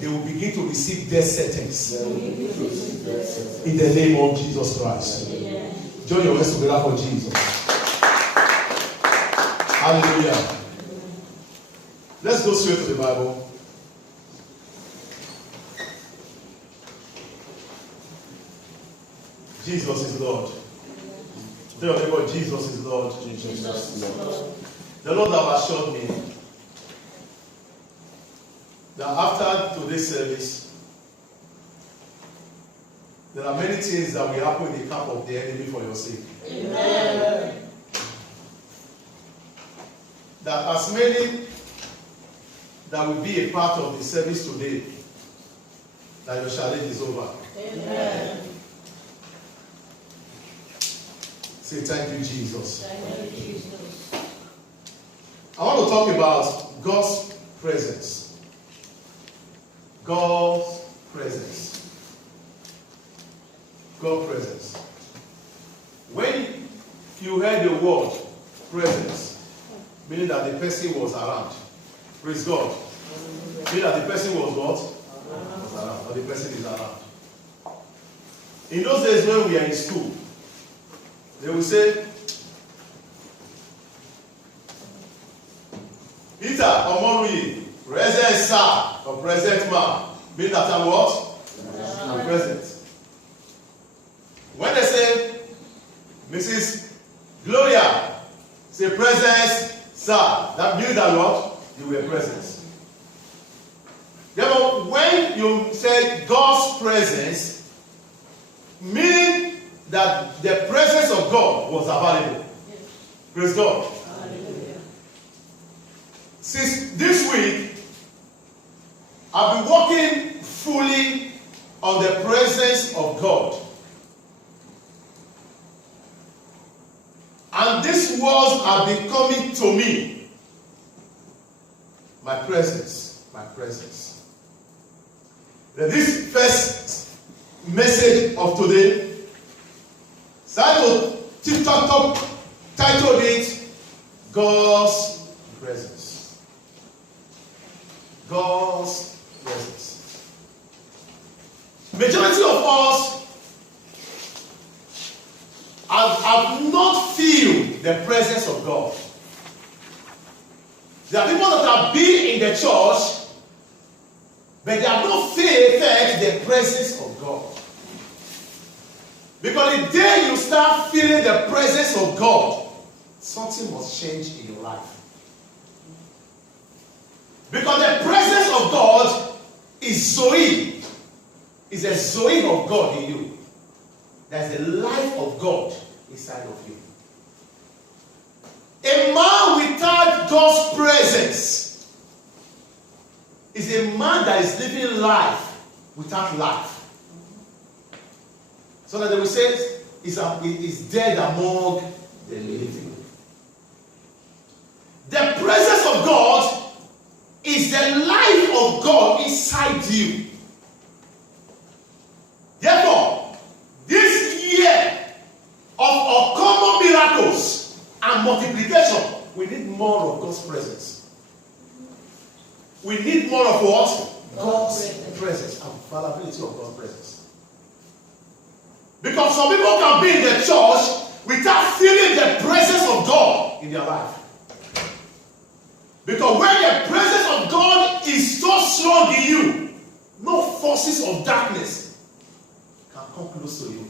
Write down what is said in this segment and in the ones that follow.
they will begin to receive death sentence. In the name of Jesus Christ. Join your hands together for Jesus. Hallelujah. Let's go straight to the Bible. Jesus is Lord. Tell your neighbor, Jesus is Lord. Jesus is Lord. The Lord have assured me that after today's service, there are many things that will happen in the camp of the enemy for your sake. Amen. That as many that will be a part of the service today, that your challenge is over. Amen. Say thank you, Jesus. Thank you, Jesus. I want to talk about God's presence. God's presence. God's presence. When you heard the word presence, meaning that the person was around. Praise God. Meaning that the person was what? Was around. Or the person is around. In those days when we are in school, they will say, Peter Omorui, present sir, or present man. Meaning that I'm what? I'm present. When they say, Mrs. Gloria, say presence, sir, that means that what? You were present. Therefore, when you say God's presence, meaning that the presence of God was available. Yes. Praise God. Hallelujah. Since this week, I've been working fully on the presence of God. And these words have been coming to me. My presence. My presence. Now, this first message of today, titled it God's presence. God's presence. Majority of us have not feel the presence of God. There are people that have been in the church, but they have not felt the presence of God. Because the day you start feeling the presence of God, something must change in your life. Because the presence of God is Zoe. Is a Zoe of God in you. There's the life of God inside of you. A man without God's presence is a man that is living life without life. So that they will say, is dead among the living. The presence of God is the life of God inside you. Therefore, this year of common miracles and multiplication, we need more of God's presence. We need more of what? God's presence and availability of God's presence. Because some people can be in the church without feeling the presence of God in their life. Because when the presence of God is so strong in you, no forces of darkness can come close to you.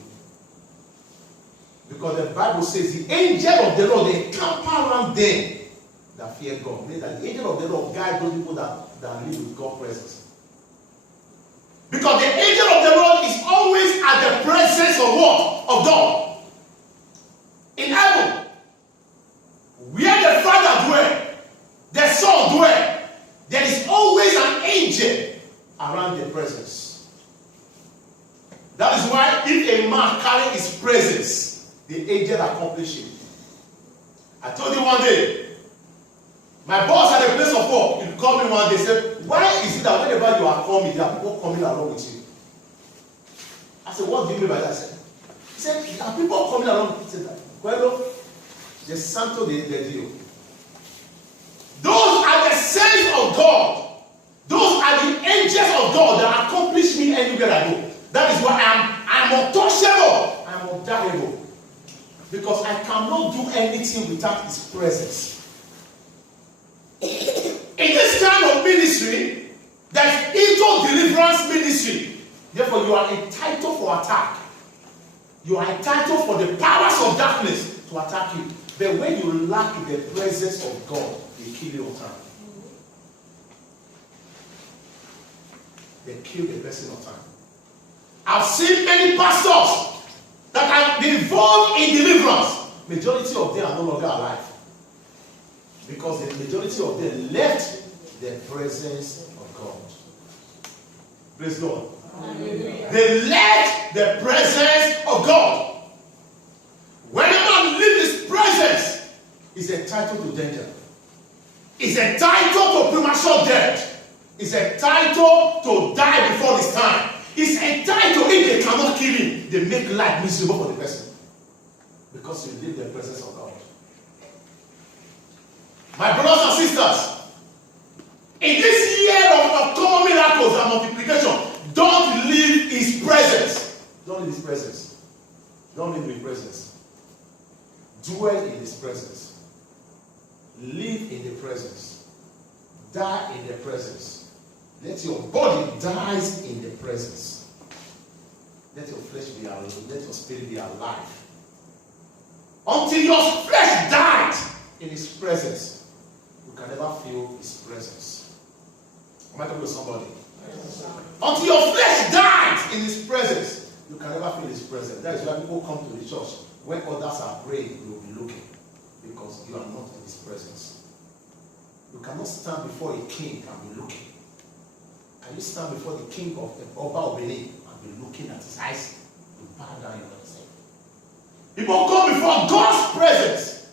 Because the Bible says the angel of the Lord, they camp around them that fear God. Meaning that the angel of the Lord guides those people that live with God's presence. Because the angel of the Lord is always at the presence of what? Of God. In heaven. Where the Father dwells, the Son dwells, there is always an angel around the presence. That is why if a man carries his presence, the angel accomplishes it. I told you one day, my boss at a place of work, he called me one day and said, why is it that whenever you are coming, there are people coming along with you? I said, what do you mean by that? He said, there are people coming along with you. He said, well, the santo de Dio. Those are the saints of God. Those are the angels of of God that accomplish me anywhere I go. That is why I'm untouchable. I'm undeniable. Because I cannot do anything without his presence. In this kind of ministry, there's evil deliverance ministry. Therefore, you are entitled for attack. You are entitled for the powers of darkness to attack you. But when you lack the presence of God, they kill you all the time. They kill the person all the time. I've seen many pastors that have been involved in deliverance. Majority of them are no longer alive. Because the majority of them left the presence of God. Praise God. Hallelujah. They left the presence of God. When a man leaves his presence, he's entitled to danger. He's entitled to premature death. He's entitled to die before his time. He's entitled, if they cannot kill him, they make life miserable for the person. Because you leave the presence of God. My brothers and sisters, in this year of common miracles and multiplication, don't leave his presence. Don't leave his presence. Don't leave his presence. Dwell in his presence. Live in the presence. Die in the presence. Let your body die in the presence. Let your flesh be alive. Let your spirit be alive. Until your flesh died in his presence, you can never feel his presence. Am I talking to somebody? Yes, until your flesh died in his presence, you can never feel his presence. That is why people come to the church. When others are praying, you will be looking. Because you are not in his presence. You cannot stand before a king and be looking. Can you stand before the king of the Oba Obeni and be looking at his eyes? You bow down your yourself. People come before God's presence.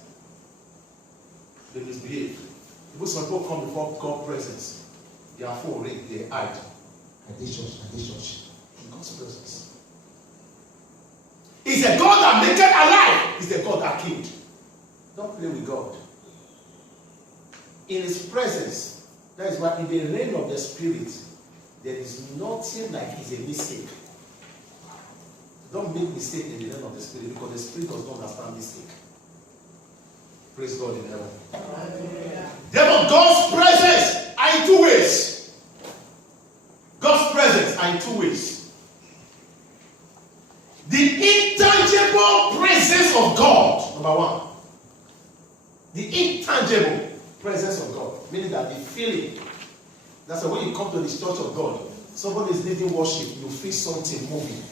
They misbehave. Some people come before God's presence. They are full ring, they hide. At this church. In God's presence. He's a God that made it alive. He's a God that killed. Don't play with God. In his presence, that is why in the reign of the Spirit, there is nothing like it's a mistake. Don't make mistake in the reign of the Spirit, because the Spirit does not understand mistake. Praise God in heaven. Therefore, God's presence are in two ways. God's presence are in two ways. The intangible presence of God, number one. The intangible presence of God, meaning that the feeling. That's why when you come to the church of God, somebody is leading worship, you feel something moving.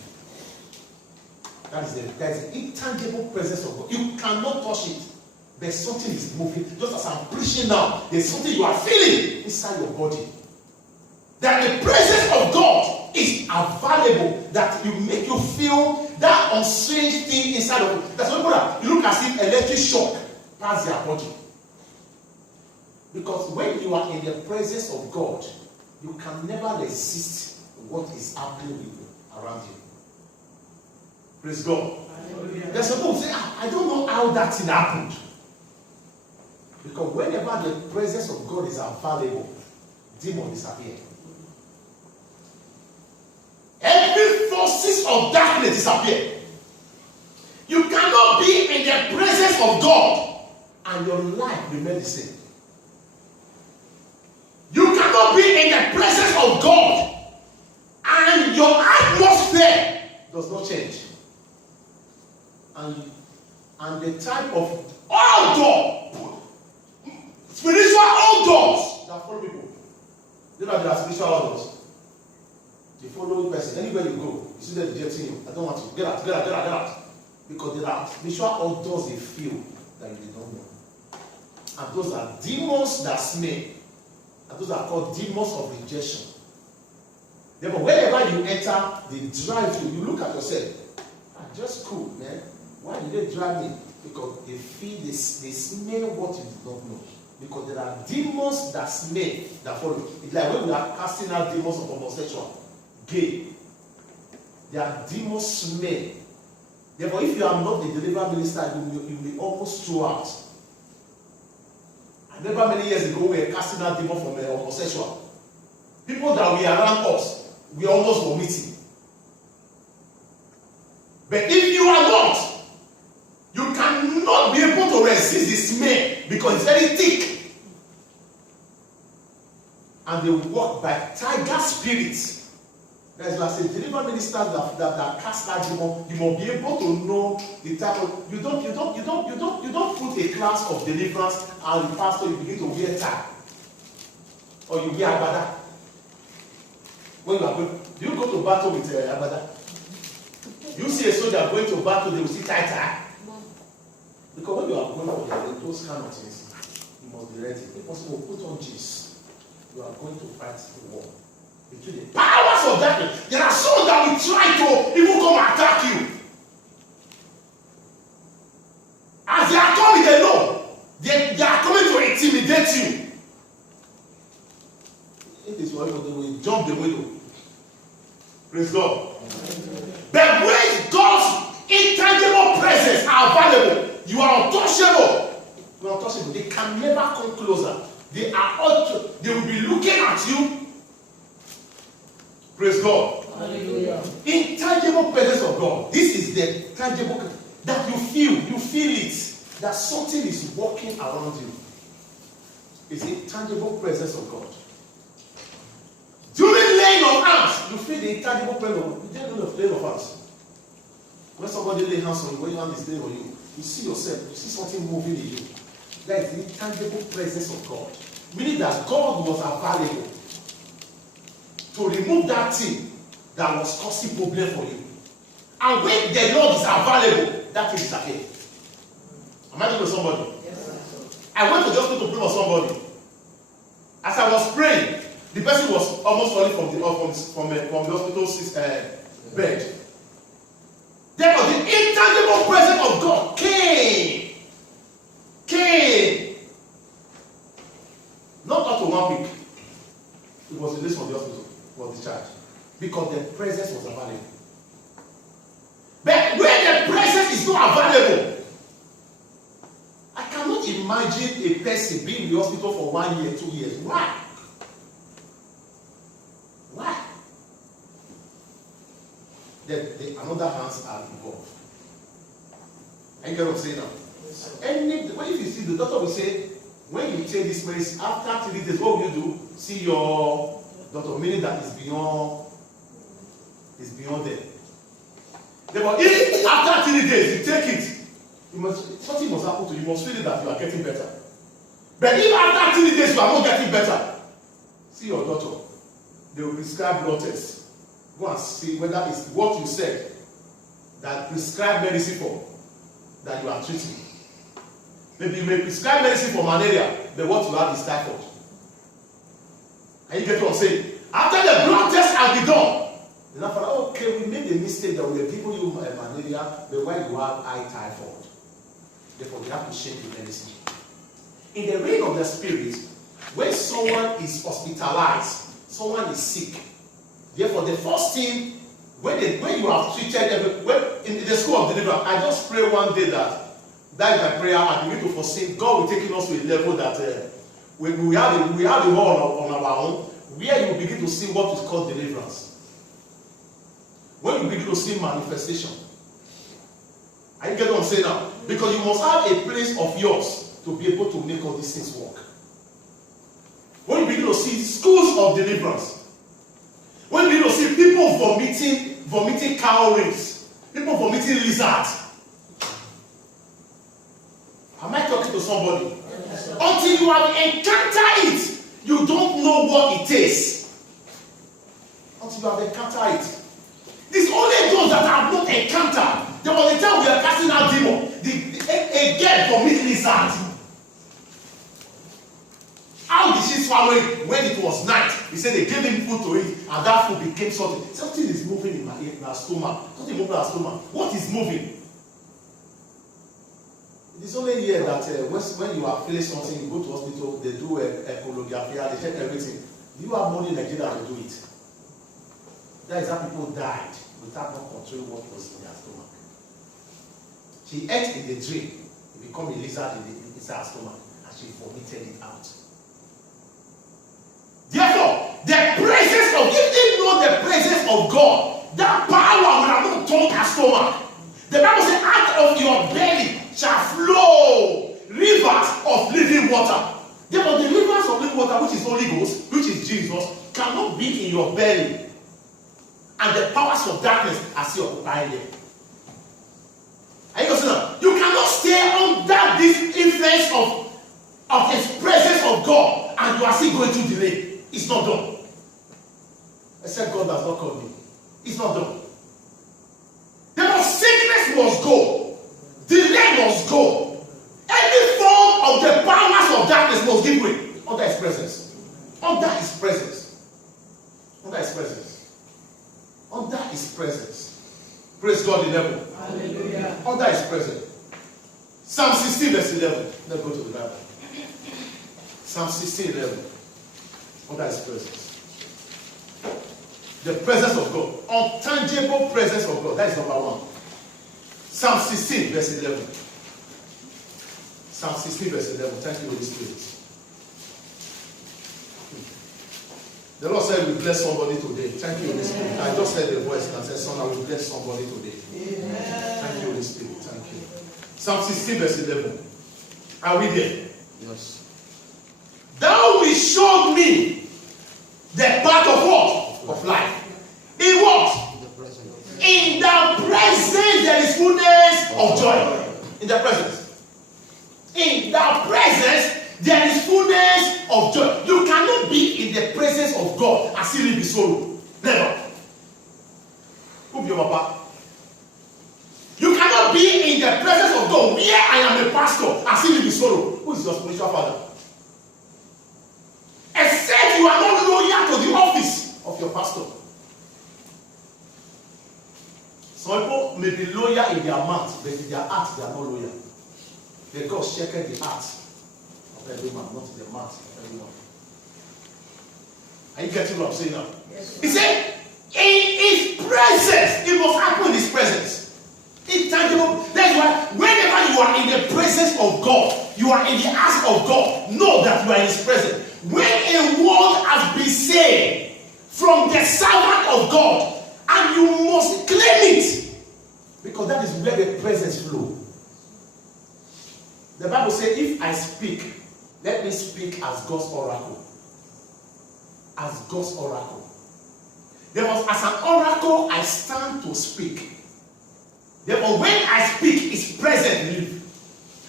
That is the intangible presence of God. You cannot touch it, but something is moving. Just as I'm preaching now, there's something you are feeling inside your body. That the presence of God is available, that you make you feel that unstrange thing inside of you. That's why you look as if electric shock pass their body. Because when you are in the presence of God, you can never resist what is happening with you, around you. Praise God. There's some people who say, I don't know how that thing happened. Because whenever the presence of God is available, demons disappear. Every forces of darkness disappear. You cannot be in the presence of God and your life remain the same. You cannot be in the presence of God and your atmosphere does not change. And the type of outdoor, spiritual outdoors that follow people. You know there are spiritual outdoors. The following person, anywhere you go, you see them rejecting you. I don't want to. Get out. Because there are spiritual outdoors they feel that you don't know. And those are demons that smell. And those are called demons of rejection. Therefore, wherever you enter, they drive you. You look at yourself. Just cool, man. Why did they drive me? Because they feel, they smell what you do not know. Because there are demons that smell, that follow. It's like when we are casting out demons of homosexual, gay. There are demons smell. Therefore, if you are not a deliverer minister, you will almost throw out. I remember many years ago we were casting out demons from a homosexual. People that were around us, we almost vomiting. But if you are not, you cannot be able to resist the smell because it's very thick. And they walk by tiger spirits. There's like a deliverance minister that cast that demon. You must be able to know the type of you don't put a class of deliverance and the pastor you begin to wear tie or you wear agbada. When you are going, do you go to battle with agbada? You see a soldier going to battle, they will see tie. Because when you are going for those kind of things, you must be ready. If possible, put on jeans. You are going to fight the war. Between the powers of darkness, there are some that will try to even come attack you. As they are coming, they know they are coming to intimidate you. If it's what they will jump the window. Praise God. But when God's intangible presence are available, you are untouchable. You are untouchable. They can never come closer. They will be looking at you. Praise God. Hallelujah. Intangible presence of God. This is the tangible that you feel it, that something is walking around you. It's a tangible presence of God. During laying of hands, you feel the intangible presence of God. You don't know the laying of hands. When somebody lay hands on you, when your hand is laying on you, you see yourself, you see something moving in you. That is the intangible presence of God. Meaning that God was available to remove that thing that was causing problem for you. And when the Lord is available, that thing is okay. Am I talking to somebody? Yes, sir. I went to the hospital to pray for somebody. As I was praying, the person was almost falling from the hospital's bed. Therefore, the intangible presence of God came. Not after 1 week. It was released from the hospital, was discharged. Because the presence was available. But when the presence is not available, I cannot imagine a person being in the hospital for 1 year, 2 years. Why? Another hands are involved. Are you get what I'm saying now? When you see, the doctor will say, when you take this medicine, after 3 days, what will you do? See your doctor, meaning that it's beyond there. Therefore, if after 3 days you take it, something must happen to you. You must feel that you are getting better. But if after 3 days you are not getting better, see your doctor. They will prescribe blood tests. Go and see whether it's what you said that prescribe medicine for that you are treating. Maybe you may prescribe medicine for malaria, but what you have is typhoid. And you get what I'm saying? After the blood test has been done, then after that, okay, we made a mistake that we are giving you malaria, but why you have eye typhoid? Therefore, we have to change the medicine. In the realm of the spirit, when someone is hospitalized, someone is sick. Therefore, the first thing, when you have treated in the school of deliverance, I just pray one day that is my prayer. I begin to foresee God will take us to a level that we have a hall on our own, where you begin to see what is called deliverance. When you begin to see manifestation. I get what I'm saying now? Because you must have a place of yours to be able to make all these things work. When you begin to see schools of deliverance, when you begin to see people vomiting cow rings, people vomiting lizards. Am I talking to somebody? Yes, until you have encountered it, you don't know what it is. Until you have encountered it. It's only those that have not encountered. There was a time we were casting out demon. A girl vomit lizard. How did she swallow it when it was night? He said they gave him food to eat, and that food became something. Something is moving in her stomach. Something moving in her stomach. What is moving? It is only here that when you are feeling something, you go to hospital, they do echology, they check everything. You have money in Nigeria to do it. That is how people died without not controlling what was in their stomach. She ate in the dream, it became a lizard inside her stomach, and she vomited it out. Therefore, the presence stomach. The Bible says, out of your belly shall flow rivers of living water. Therefore, the rivers of living water, which is Holy Ghost, which is Jesus, cannot be in your belly. And the powers of darkness are still occupying them. Are you considering? You cannot stay under this influence of his presence of God and you are still going through delay. It's not done. Except God does not call me. It's not done. Therefore, sickness must go. Delay must go. Any form of the powers of darkness must give way under his presence. Under his presence. Under his presence. Under his presence. Praise God, 11. Hallelujah. Under his presence. Psalm 16, verse 11. Let's go to the Bible. Psalm 16, 11. Under his presence. The presence of God. Untangible presence of God. That is number one. Psalm 16, verse 11. Psalm 16, verse 11. Thank you, Holy Spirit. The Lord said, we bless somebody today. Thank you, Holy Spirit. I just heard the voice and I said, son, I will bless somebody today. Amen. Thank you, Holy Spirit. Thank you. Psalm 16, verse 11. Are we there? Yes. Thou will show me the path of what? Of life. In what? In the presence there is fullness of joy. In the presence. In the presence there is fullness of joy. You cannot be in the presence of God and still live in sorrow. Never. Who be your papa? You cannot be in the presence of God where I am a pastor and still live in sorrow. Who is your spiritual father? Except you are not loyal to the office of your pastor. Some people may be loyal in their mouth, but in their heart they are not loyal. They God checked the heart of every man, not the mouth of everyone. Are you getting what I'm saying now? Yes. He said, in his presence, it must happen in his presence. Intangible. That's why whenever you are in the presence of God, you are in the house of God, know that you are in his presence. When a word has been said from the servant of God, and you must claim it, because that is where the presence flows. The Bible says, if I speak, let me speak as God's oracle. As God's oracle. Therefore, as an oracle, I stand to speak. Therefore, when I speak, His presence lives.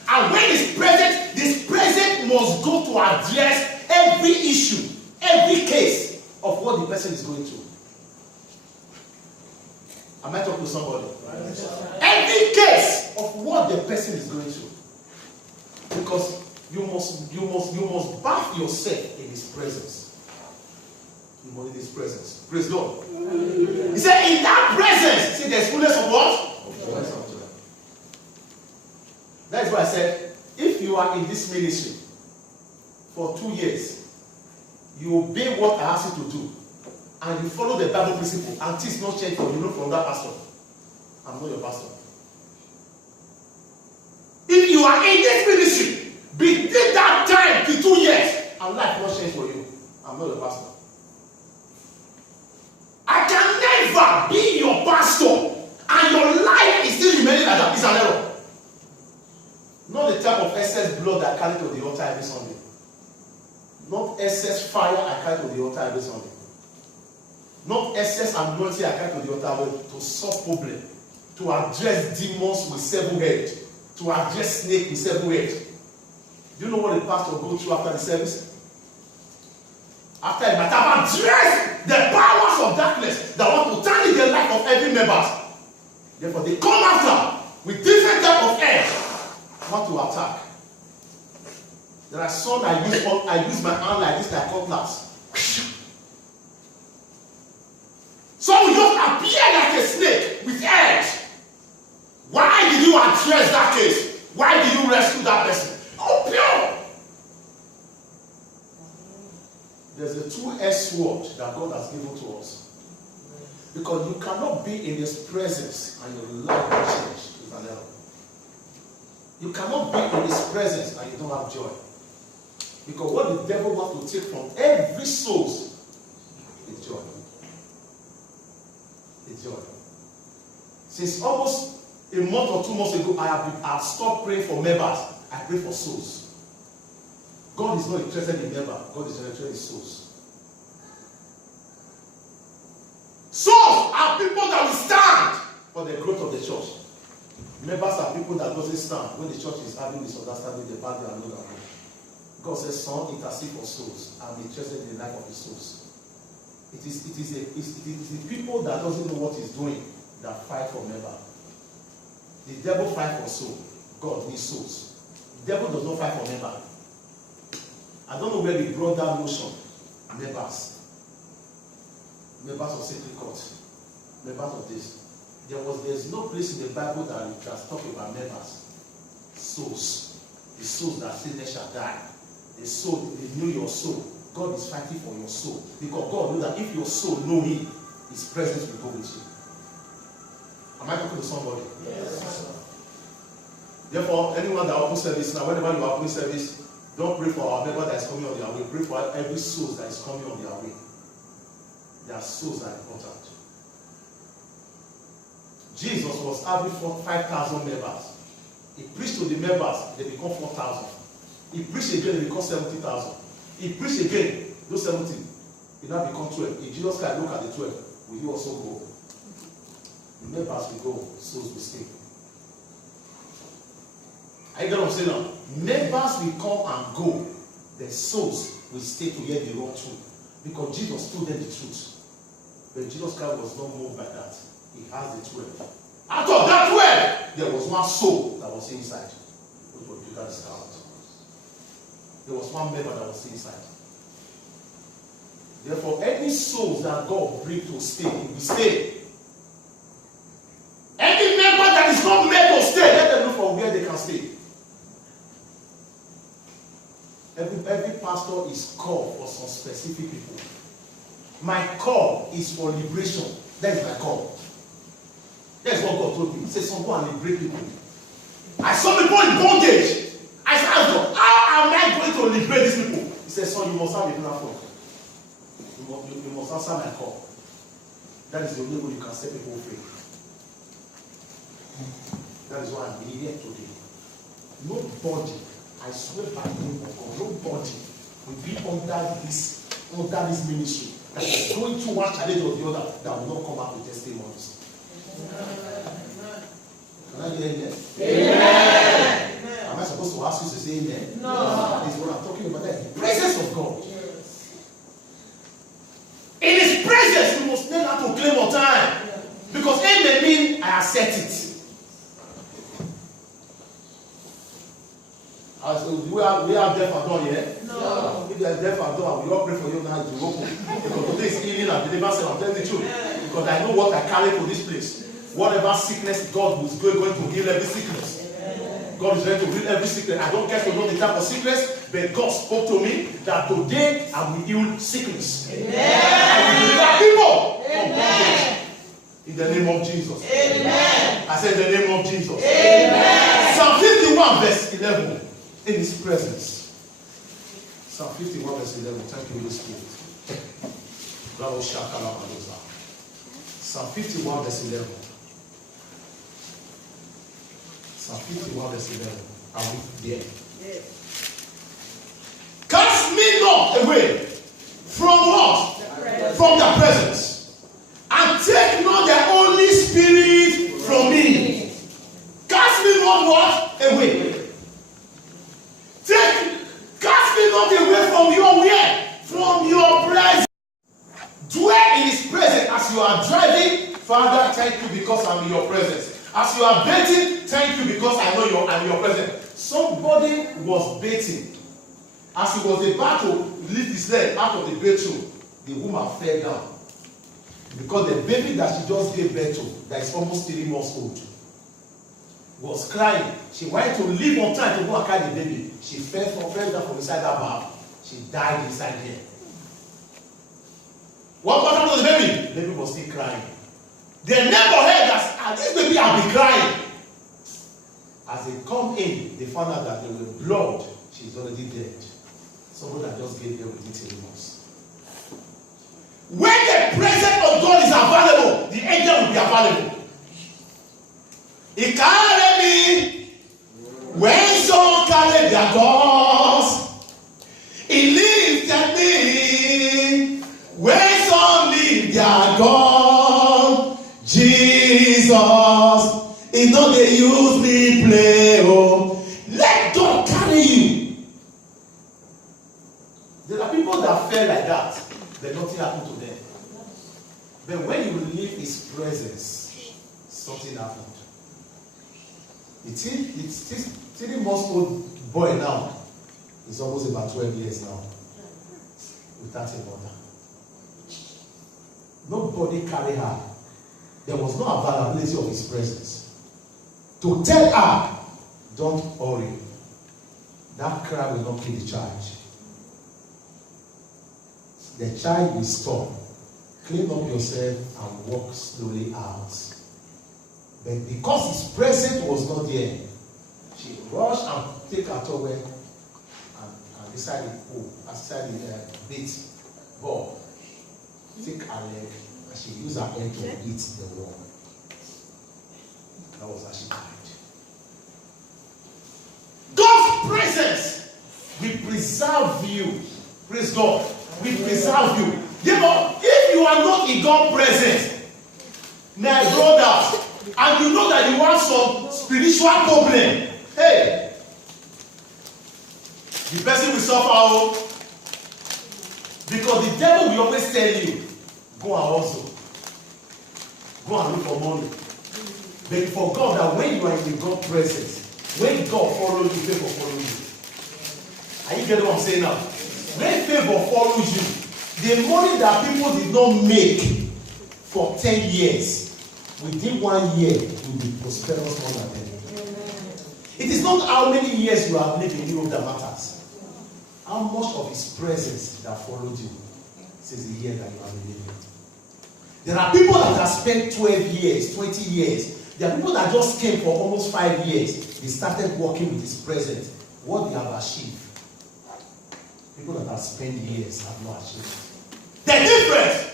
And when His presence, this presence must go to address every issue, every case of what the person is going through. Am I talking to somebody? Every case of what the person is going through. Because you must bath yourself in His presence. You must in His presence. Praise God. He said, in that presence, see, there's fullness of what? Of joy. That is why I said, if you are in this ministry for 2 years, you obey what I ask you to do, and you follow the Bible principle, and things not change for you, not from that pastor. I'm not your pastor. If you are in this ministry between that time to 2 years, and life not change for you, I'm not your pastor. I can never be your pastor, and your life is still remaining like that. It's an error. Not the type of excess blood I carry to the altar every Sunday. Not excess fire I carry to the altar every Sunday. Not excess anointing I carry to the altar to solve problem, to address demons with 7 heads, to address snake with 7 heads. Do you know what the pastor will go through after the service? After he might have addressed the powers of darkness that want to turn in the life of every member. Therefore, they come after with different type of edge want to attack. There are some I use my hand like this, like cutlass. Some will just appear like a snake with edge. Why did you address that case? Why did you rescue that person? Oh, pure! There's a 2-edged sword that God has given to us. Because you cannot be in His presence and your life will change. It's an error. You cannot be in His presence and you don't have joy. Because what the devil wants to take from every soul is joy. It's joy. Since almost a month or 2 months ago, I've stopped praying for members. I pray for souls. God is not interested in members. God is interested in souls. Souls are people that will stand for the growth of the church. Members are people that doesn't stand when the church is having misunderstanding, the bad and good. God says, son, intercede for souls. I'm interested in the life of the souls. It is the people that doesn't know what he's doing that fight for members. The devil fight for soul. God needs souls. The devil does not fight for members. I don't know where they brought that notion. Members of sacred court, members of this. There's no place in the Bible that talk about members. Souls. The souls that say they shall die. The soul, they know your soul. God is fighting for your soul. Because God knows that if your soul know him, his presence will go with you. Am I talking to somebody? Yes. Therefore, anyone that opens service now, whenever you open service, don't pray for our member that is coming on their way. Pray for every soul that is coming on their way. Their souls are important. Jesus was having 5,000 members. He preached to the members, they become 4,000. He preached again, they become 70,000. He preached again, those 70, they now become 12. If Jesus Christ look at the 12, will he also go? The members will go, souls will stay. Are you get what I'm saying now? Members will come and go, the souls will stay to hear the wrong truth. Because Jesus told them the truth. But Jesus Christ was not moved by that. He has the 12. Out of that 12, there was one soul that was inside, which was Judas Iscariot. There was one member that was inside. Therefore, any souls that God brings to stay, he will stay. Any member that is not made to stay, let them look for where they can stay. Every pastor is called for some specific people. My call is for liberation. That is my call. That's what God told me. He said, son, go and liberate people. I saw people in bondage. I said, God, how am I going to liberate these people? He said, son, you must have a platform. You must answer my call. That is the only way you can set people free. That is why I'm here today. Nobody, I swear by the name of God, nobody will be under this ministry that is going through one challenge or the other that will not come up with testimonies. Can I hear amen? Amen. Am I supposed to ask you to say amen? No. That is what I'm talking about. That is the presence of God. Yes. In his presence, we must learn how to claim our time. Because amen means I accept it. We are deaf and dumb here? No. If they are deaf and dumb, we all pray for you now to open. Because today is healing and deliverance, and I'm telling the truth. Because I know what I carry to this place. Whatever sickness, God is going to heal every sickness. God is ready to heal every sickness. I don't care to know the type of sickness, but God spoke to me that today I will heal sickness. Amen. I will deliver people from bondage. In the name of Jesus. Amen. I said in the name of Jesus. Amen. Psalm 51 verse 11. In his presence. Psalm 51 verse 11. Thank you, Holy Spirit. Psalm 51 verse 11. Psalm 51 verse 11. Are we there? Yes. Cast me not away from what? From the presence. And take not the Holy Spirit from me. Cast me not what? Away. Cast me not away from your where? From your presence. Dwell in his presence as you are driving. Father, thank you because I'm in your presence. As you are bathing, thank you because I know I'm in your presence. Somebody was bathing. As he was about to lift his leg out of the bathroom, the woman fell down. Because the baby that she just gave birth to, that is almost 3 months old, was crying. She wanted to leave on time to go and carry the baby. She fell down from inside that bath. She died inside here. What happened to the baby? The baby was still crying. They never heard that this baby had been crying. As they come in, they found out that there was blood. She's already dead. Someone that just gave birth within 3 months. When the presence of God is available, the angel will be available. their God. Jesus, it not they use me play. Oh, let God carry you. There are people that fell like that, but nothing happened to them. But when you leave His presence, something happened. It's 3 months old boy now. He's almost about 12 years now. Without a mother. Nobody carried her. There was no availability of His presence. To tell her, don't worry. That cry will not kill the child. The child will stop. Clean up yourself and walk slowly out. But because His presence was not there, she rushed and take her towel and decided, aside the beat ball, take her leg, and she used her head to beat the wall. That was how she died. God's presence will preserve you. Praise God. Will preserve you. If you are not in God's presence, my brother, and you know that you have some spiritual problem, hey, the person will suffer. Because the devil will always tell you, go and hustle. Go and look for money. But for God, that when you are in God's presence, when God follows you, favor follows you. Are you getting what I'm saying now? When favor follows you, the money that people did not make for 10 years, within 1 year, you will be prosperous more than them. It is not how many years you have lived in Europe that matters. How much of His presence that followed you since the year that you have been living. There are people that have spent 12 years, 20 years. There are people that just came for almost 5 years. They started working with His presence. What they have achieved. People that have spent years have not achieved. The difference.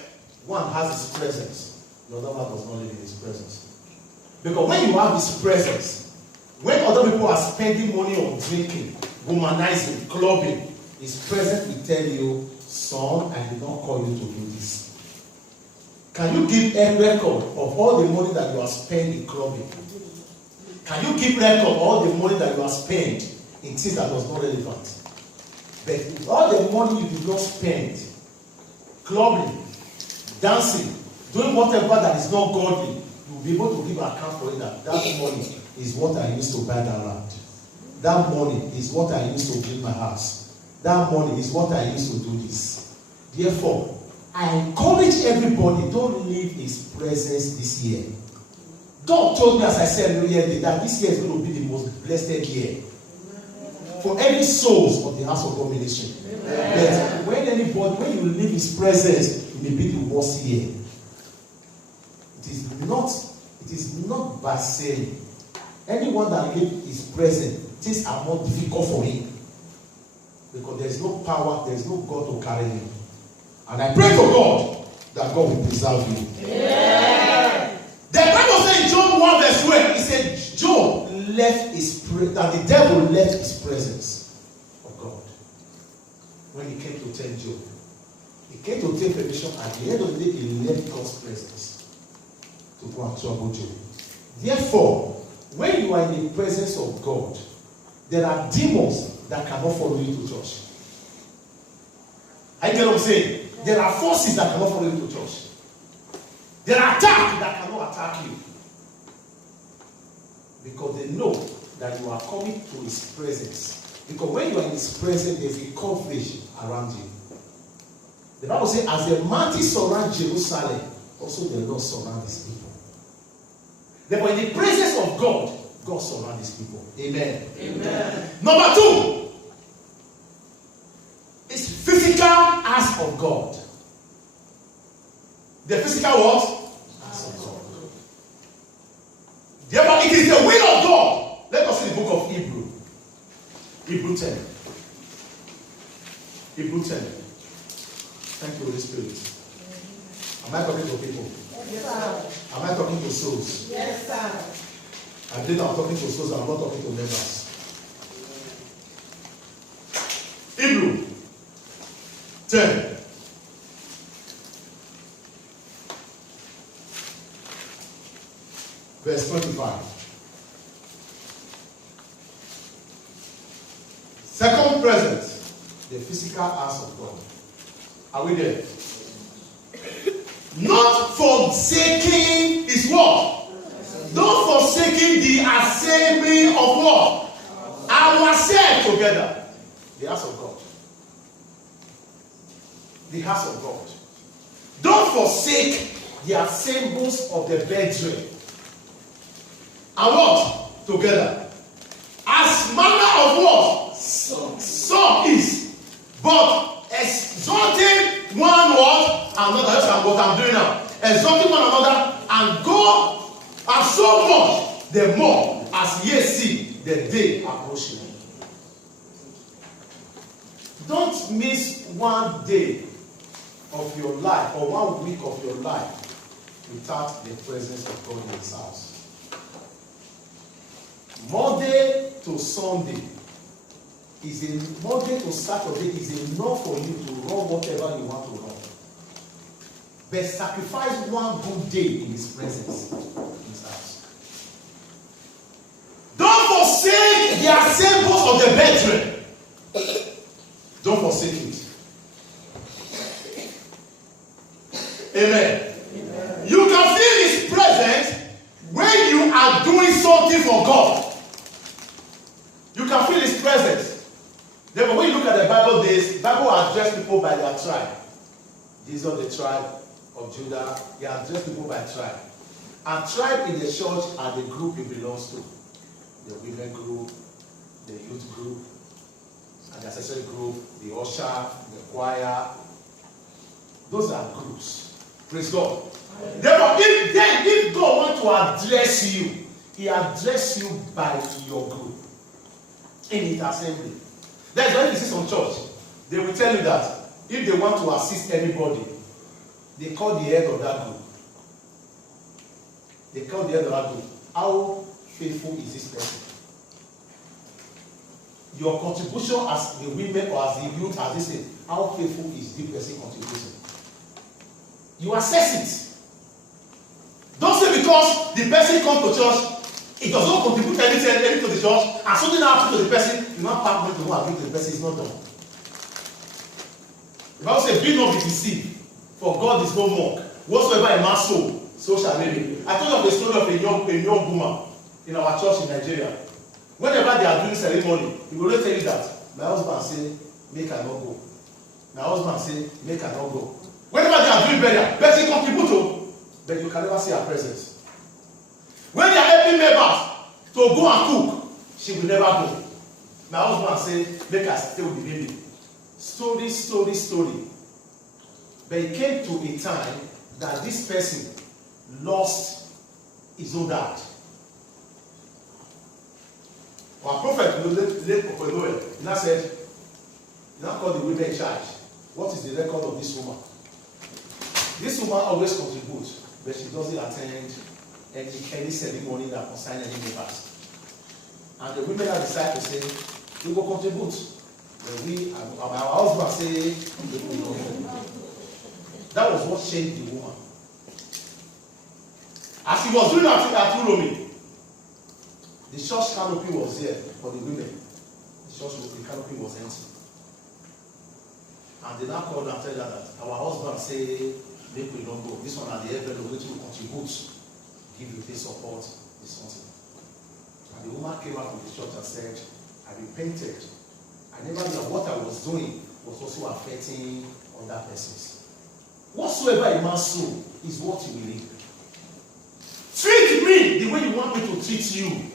One has His presence. The other one does not live in His presence. Because when you have His presence, when other people are spending money on drinking, womanizing, clubbing, His presence will tell you, son, I did not call you to do this. Can you give a record of all the money that you have spent in clubbing? Can you keep record of all the money that you have spent in things that was not relevant? But all the money you did not spend, clubbing, dancing, doing whatever that is not godly, you will be able to give account for it that money is what I used to buy that land. That money is what I used to build my house. That money is what I used to do this. Therefore, I encourage everybody, don't leave His presence this year. God told me, as I said earlier, that this year is going to be the most blessed year for any souls of the House of God ministry. But when you leave His presence, it may be the worst year. It is not by saying anyone that leaves His presence, things are more difficult for him. Because there is no power, there is no God to carry him. And I pray for God that God will preserve you. Yeah. The Bible says in Job 1 verse 12, it said Job left that the devil left his presence of God. When he came to tell Job, he came to take permission. At the end of the day, he left God's presence to go and trouble Job. Therefore, when you are in the presence of God, there are demons that cannot follow you to church. I get what I'm saying? There are forces that cannot follow you to church. There are attacks that cannot attack you. Because they know that you are coming to His presence. Because when you are in His presence, there is a coverage around you. The Bible says, as the mountain surrounds Jerusalem, also the Lord surrounds His people. Therefore, in the presence of God, God surrounds His people. Amen. Amen. Number 2 is physical acts of God. The physical what? Acts of God. Therefore, it is the will of God. Let us see the book of Hebrew. Hebrew 10. Hebrew 10. Thank you, Holy Spirit. Am I talking to people? Yes, sir. Am I talking to souls? Yes, sir. I believe I'm talking to souls, I'm not talking to members. Hebrew 10. verse 25. Second presence, the physical house of God. Are we there? Not forsaking his word. Not forsaking the assembly of what? Ourselves together. The house of God. The house of God. Don't forsake the assemblies of the brethren. And what? Together. As manner of what? Some is. But exalting one what? Another. That's what I'm doing now. Exalting one another and God and so much the more as ye see the day approaching. Don't miss one day of your life or 1 week of your life without the presence of God in his house. Monday to Sunday Monday to Saturday is enough for you to run whatever you want to run. But sacrifice one good day in his presence, in his house. Don't forsake the assemblies of the brethren. Don't forsake it. Amen. Amen. You can feel his presence when you are doing something for God. You can feel his presence. Therefore, when you look at the Bible days, the Bible addressed people by their tribe. These are the tribe of Judah. He addressed people by tribe. And tribe in the church are the group it belongs to. The women group, the youth group, and the accessory group, the usher, the choir. Those are groups. Praise God. Therefore, if God wants to address you, he addresses you by your group in the assembly. That's why you see some church, they will tell you that if they want to assist anybody, they call the head of that group. They call the head of that group. How faithful is this person? Your contribution as the women or as the youth, as this thing, how faithful is this person contributing? You assess it. Don't say because the person comes to church, it does not contribute anything to the church, and something happens to the person, you not pack money to go and give to the person. It's not done. The Bible says, "Be not be deceived, for God is no mock. Whatsoever a man sow, so shall he reap." I told you of the story of a young woman in our church in Nigeria. Whenever they are doing ceremony, he will always tell you that my husband say, "Make I not go." My husband say, "Make I not go." Whenever they are doing burial, but she contribute, but you can never see her presence. When they are helping neighbors to go and cook, she will never go. My husband say, "Make her stay with the baby." Story. But it came to a time that this person lost his own dad. Our prophet, late Prophet Noel, he now said, he now called the women in charge. What is the record of this woman? This woman always contributes, but she doesn't attend any ceremony that concerns any neighbors. And the women have decided to say, we will contribute. But our husband say, we don't go. That was what changed the woman. As she was doing at Uromi, the church canopy was there for the women. The canopy was empty. And they now called and tell her that our husband say, make we don't go. This one at the end of which will contribute, give you this support, this something. And the woman came out of the church and said, I repented. I never knew what I was doing was also affecting other persons. Whatsoever a man sow is what he will reap. Treat me the way you want me to treat you.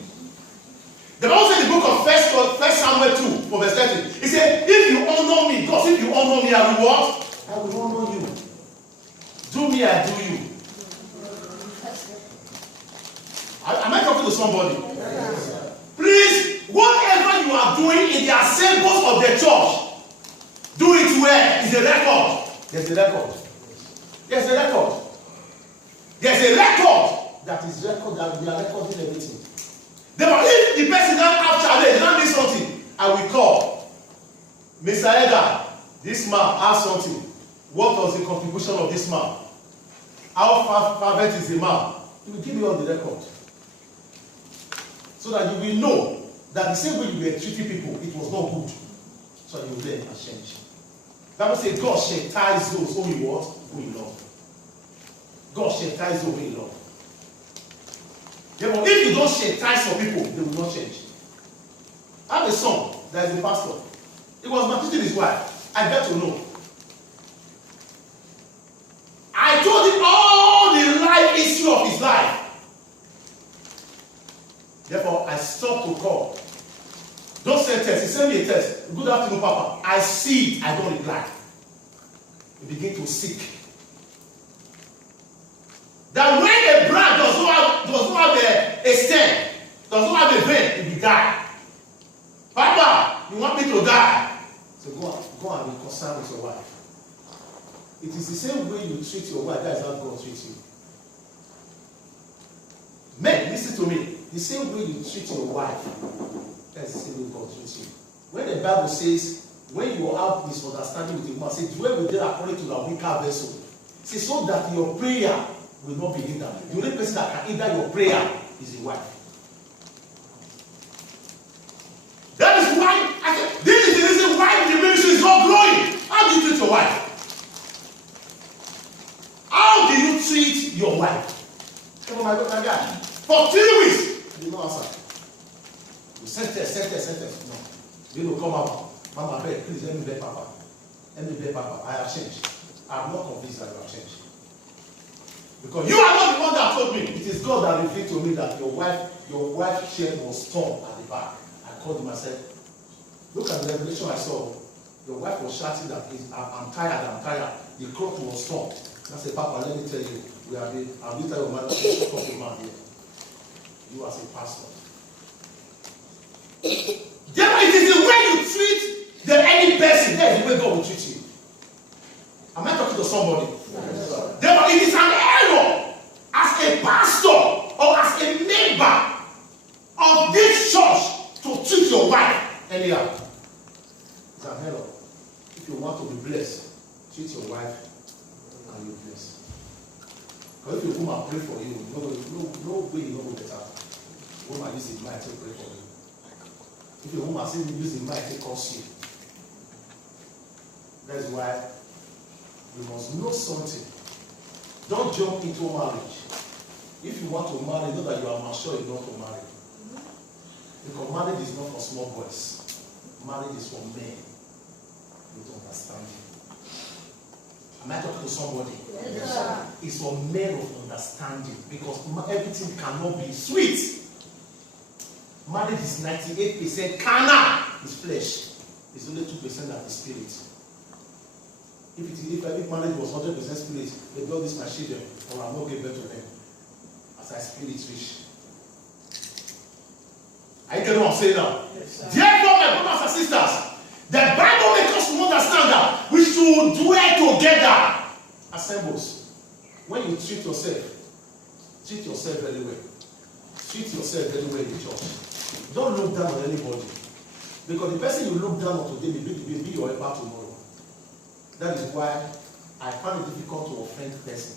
The Bible said in the book of 1 Samuel 2, verse 30, he said, if you honor me, because if you honor me, I will what? I will honor you. Do me, I do you. Am I talking to somebody? Yes. Please, whatever you are doing in the assemblies of the church, do it well. It's a record. There's a record. There's a record. There's a record that is record that we are recording everything. Therefore, if the person now have challenge, now needs something, I will call Mr. Edgar. This man has something. What was the contribution of this man? How fervent is the man? He will give you all the record. So that you will know that the same way you were treating people, it was not good. So you will then change. That will say God chastises those whom he what? Who he love. God chastises those whom he love. Therefore, if you don't chastise for people, they will not change. I have a son that is a pastor. He was maltreating his wife. I got to know. I told him all the life issue of his life. Therefore, I stopped to call. Don't send text. He sent me a text. Good afternoon, Papa. I see it. I don't reply. He begin to seek. That when a brand does not have a stem, does not have a vein, it will die. Papa, you want me to die? So go and be concerned with your wife. It is the same way you treat your wife, that is how God treats you. Men, listen to me. The same way you treat your wife, that's the same way God treats you. When the Bible says, when you have misunderstanding with a woman, say, dwell with them according to the weaker vessel. Say, so that your prayer will not be hindered. The only person that can hinder your prayer is the wife. That is why, this is the reason why the ministry is not growing. How do you treat your wife? How do you treat your wife? Oh my God. For 3 weeks, you did not answer. You sent text. No. You know, come out. Mama, beg, please let me beg Papa. Let me beg Papa. I have changed. I am not convinced that you have changed. Because you are not the one that told me. It is God that revealed to me that your wife's shirt was torn at the back. I called him and said, look at the revelation I saw. Your wife was shouting that I'm tired. The cloth was torn. I said, Papa, let me tell you, I'll tell your man, man here. You as a pastor. Therefore, it is the way you treat any person, that is the way God will treat you. Am I talking to somebody? Yes, therefore, it is an error as a pastor or as a member of this church to treat your wife anyhow. It's an error. If you want to be blessed, treat your wife and you're blessed. Because if your woman pray for you, no way you know better. Woman use the mic to pray for you. If your woman say use the mic to curse you. That's why you must know something. Don't jump into marriage. If you want to marry, know that you are mature enough to marry. Because marriage is not for small boys. Marriage is for men with understanding. Am I talking to somebody? Yes, sir. It's for men of understanding. Because everything cannot be sweet. Marriage is 98% carnal. It's flesh. It's only 2% that is spirit. If marriage was 100% spirit, maybe all this my children, or I'm not giving birth to them. As I spirit rich. Are you getting what I'm saying now? Yes, therefore, my brothers and sisters, the Bible makes us to understand that we should dwell together. Assembles. When you treat yourself very well. Treat yourself very well in church. Don't look down on anybody. Because the person you look down on today will be your helper tomorrow. That is why I find it difficult to offend person.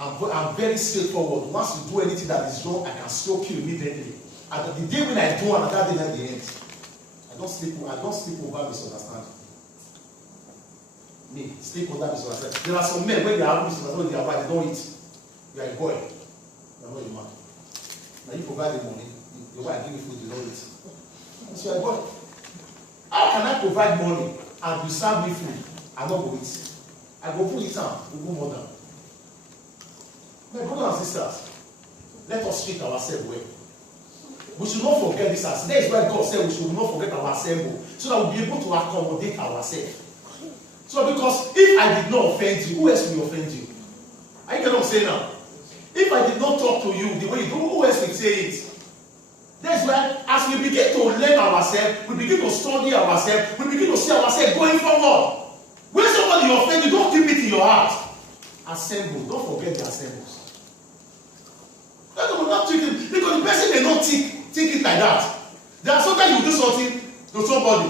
I'm very straightforward. Once you do anything that is wrong, I can stroke you immediately. And the day when I do another day at the end, I don't sleep over misunderstanding. Me, sleep over misunderstanding. There are some men when they have misunderstanding with their wife, they don't eat. You are a boy. You are not a man. Now you provide the money, your wife give you food, you don't eat. So you are a boy. How can I provide money and you serve me food? I don't go eat. I go put it down, we go more down. My brothers and sisters, let us treat ourselves well. We should not forget this. That is why God said we should not forget our assembly, so that we'll be able to accommodate ourselves. So because if I did not offend you, who else will offend you? I cannot say now. If I did not talk to you the way you do, who else will say it? That's why as we begin to learn ourselves, we begin to study ourselves, we begin to see ourselves going forward. When somebody offends you, don't keep it in your heart. Assemble. Don't forget the assembles. That's why we're not thinking, because the person may not think it like that. There are sometimes you do something to somebody.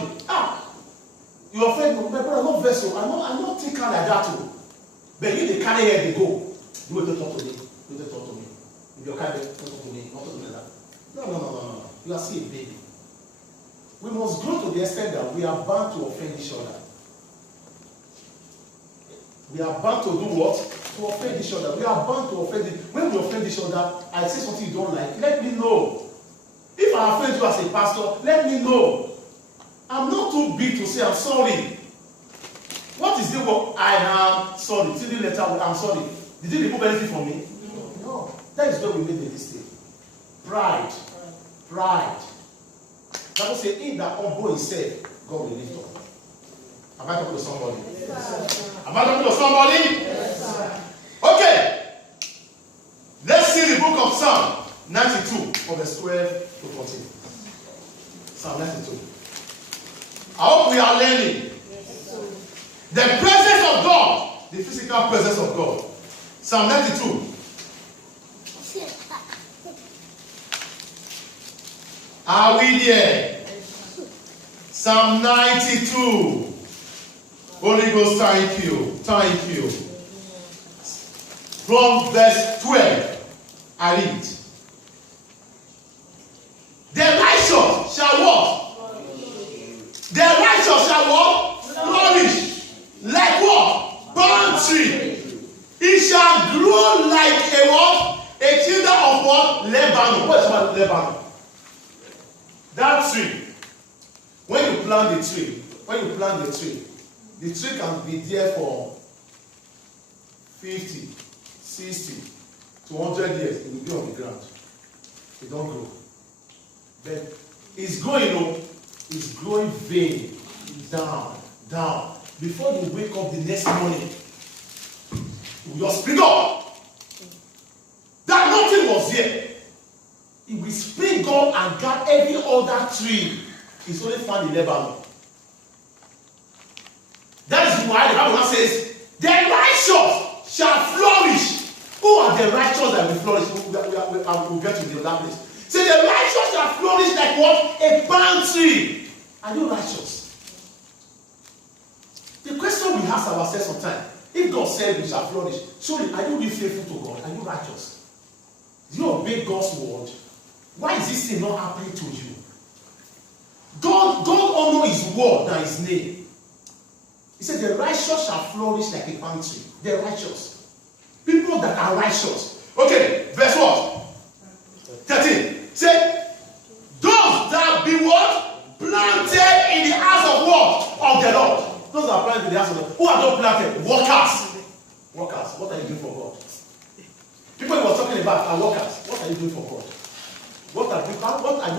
You offend me, my brother, not vessel. I'm not thinking like that too. But you they carry here, they go. You will talk to me. You will talk to me. If your car don't talk to me, not to do that. No. You are still a baby. We must grow to the extent that we are bound to offend each other. We are bound to do what? To offend each other. We are bound to offend it. When we offend each other, I say something you don't like, let me know. If I offend you as a pastor, let me know. I'm not too big to say I'm sorry. What is the word? I am sorry. See the letter, I'm sorry. Did you remove anything from me? No. That is where we made the mistake. Pride. Bible says, in that humble himself, God will lift up. Am I talking to somebody? Yes, am I talking to somebody? Yes, okay. Let's see the book of Psalm 92, from verse 12 to 14. Psalm 92. I hope we are learning. Yes, the presence of God, the physical presence of God. Psalm 92. Are we there? Psalm 92. Holy Ghost, thank you. From verse 12, I read. The righteous shall what? The righteous shall what? Flourish. Like what? Palm tree. It shall grow like a what? A cedar of what? Lebanon. What is about Lebanon? That tree. When you plant the tree, the tree can be there for 50, 60, 200 years. It will be on the ground. It don't grow. But it's growing vain, down. Before you wake up the next morning, you will just spring up. That nothing was here. It will spring up and guard every other tree. It's only found in Lebanon. That is why the Bible says, the righteous shall flourish. Who are the righteous that will flourish? We'll get to the other place. Say, the righteous shall flourish like what? A palm tree. Are you righteous? The question we ask ourselves sometimes, if God said we shall flourish, surely are you really faithful to God? Are you righteous? Do you obey God's word? Why is this thing not happening to you? God honors his word than his name. He said, the righteous shall flourish like a palm tree. The righteous. People that are righteous. Okay, verse what? 13. Say, those that be what? Planted in the house of what? Of the Lord. Those that are planted in the house of the Lord. Who are not planted? Workers. What are you doing for God? People he was talking about are workers. What are you doing for God? What are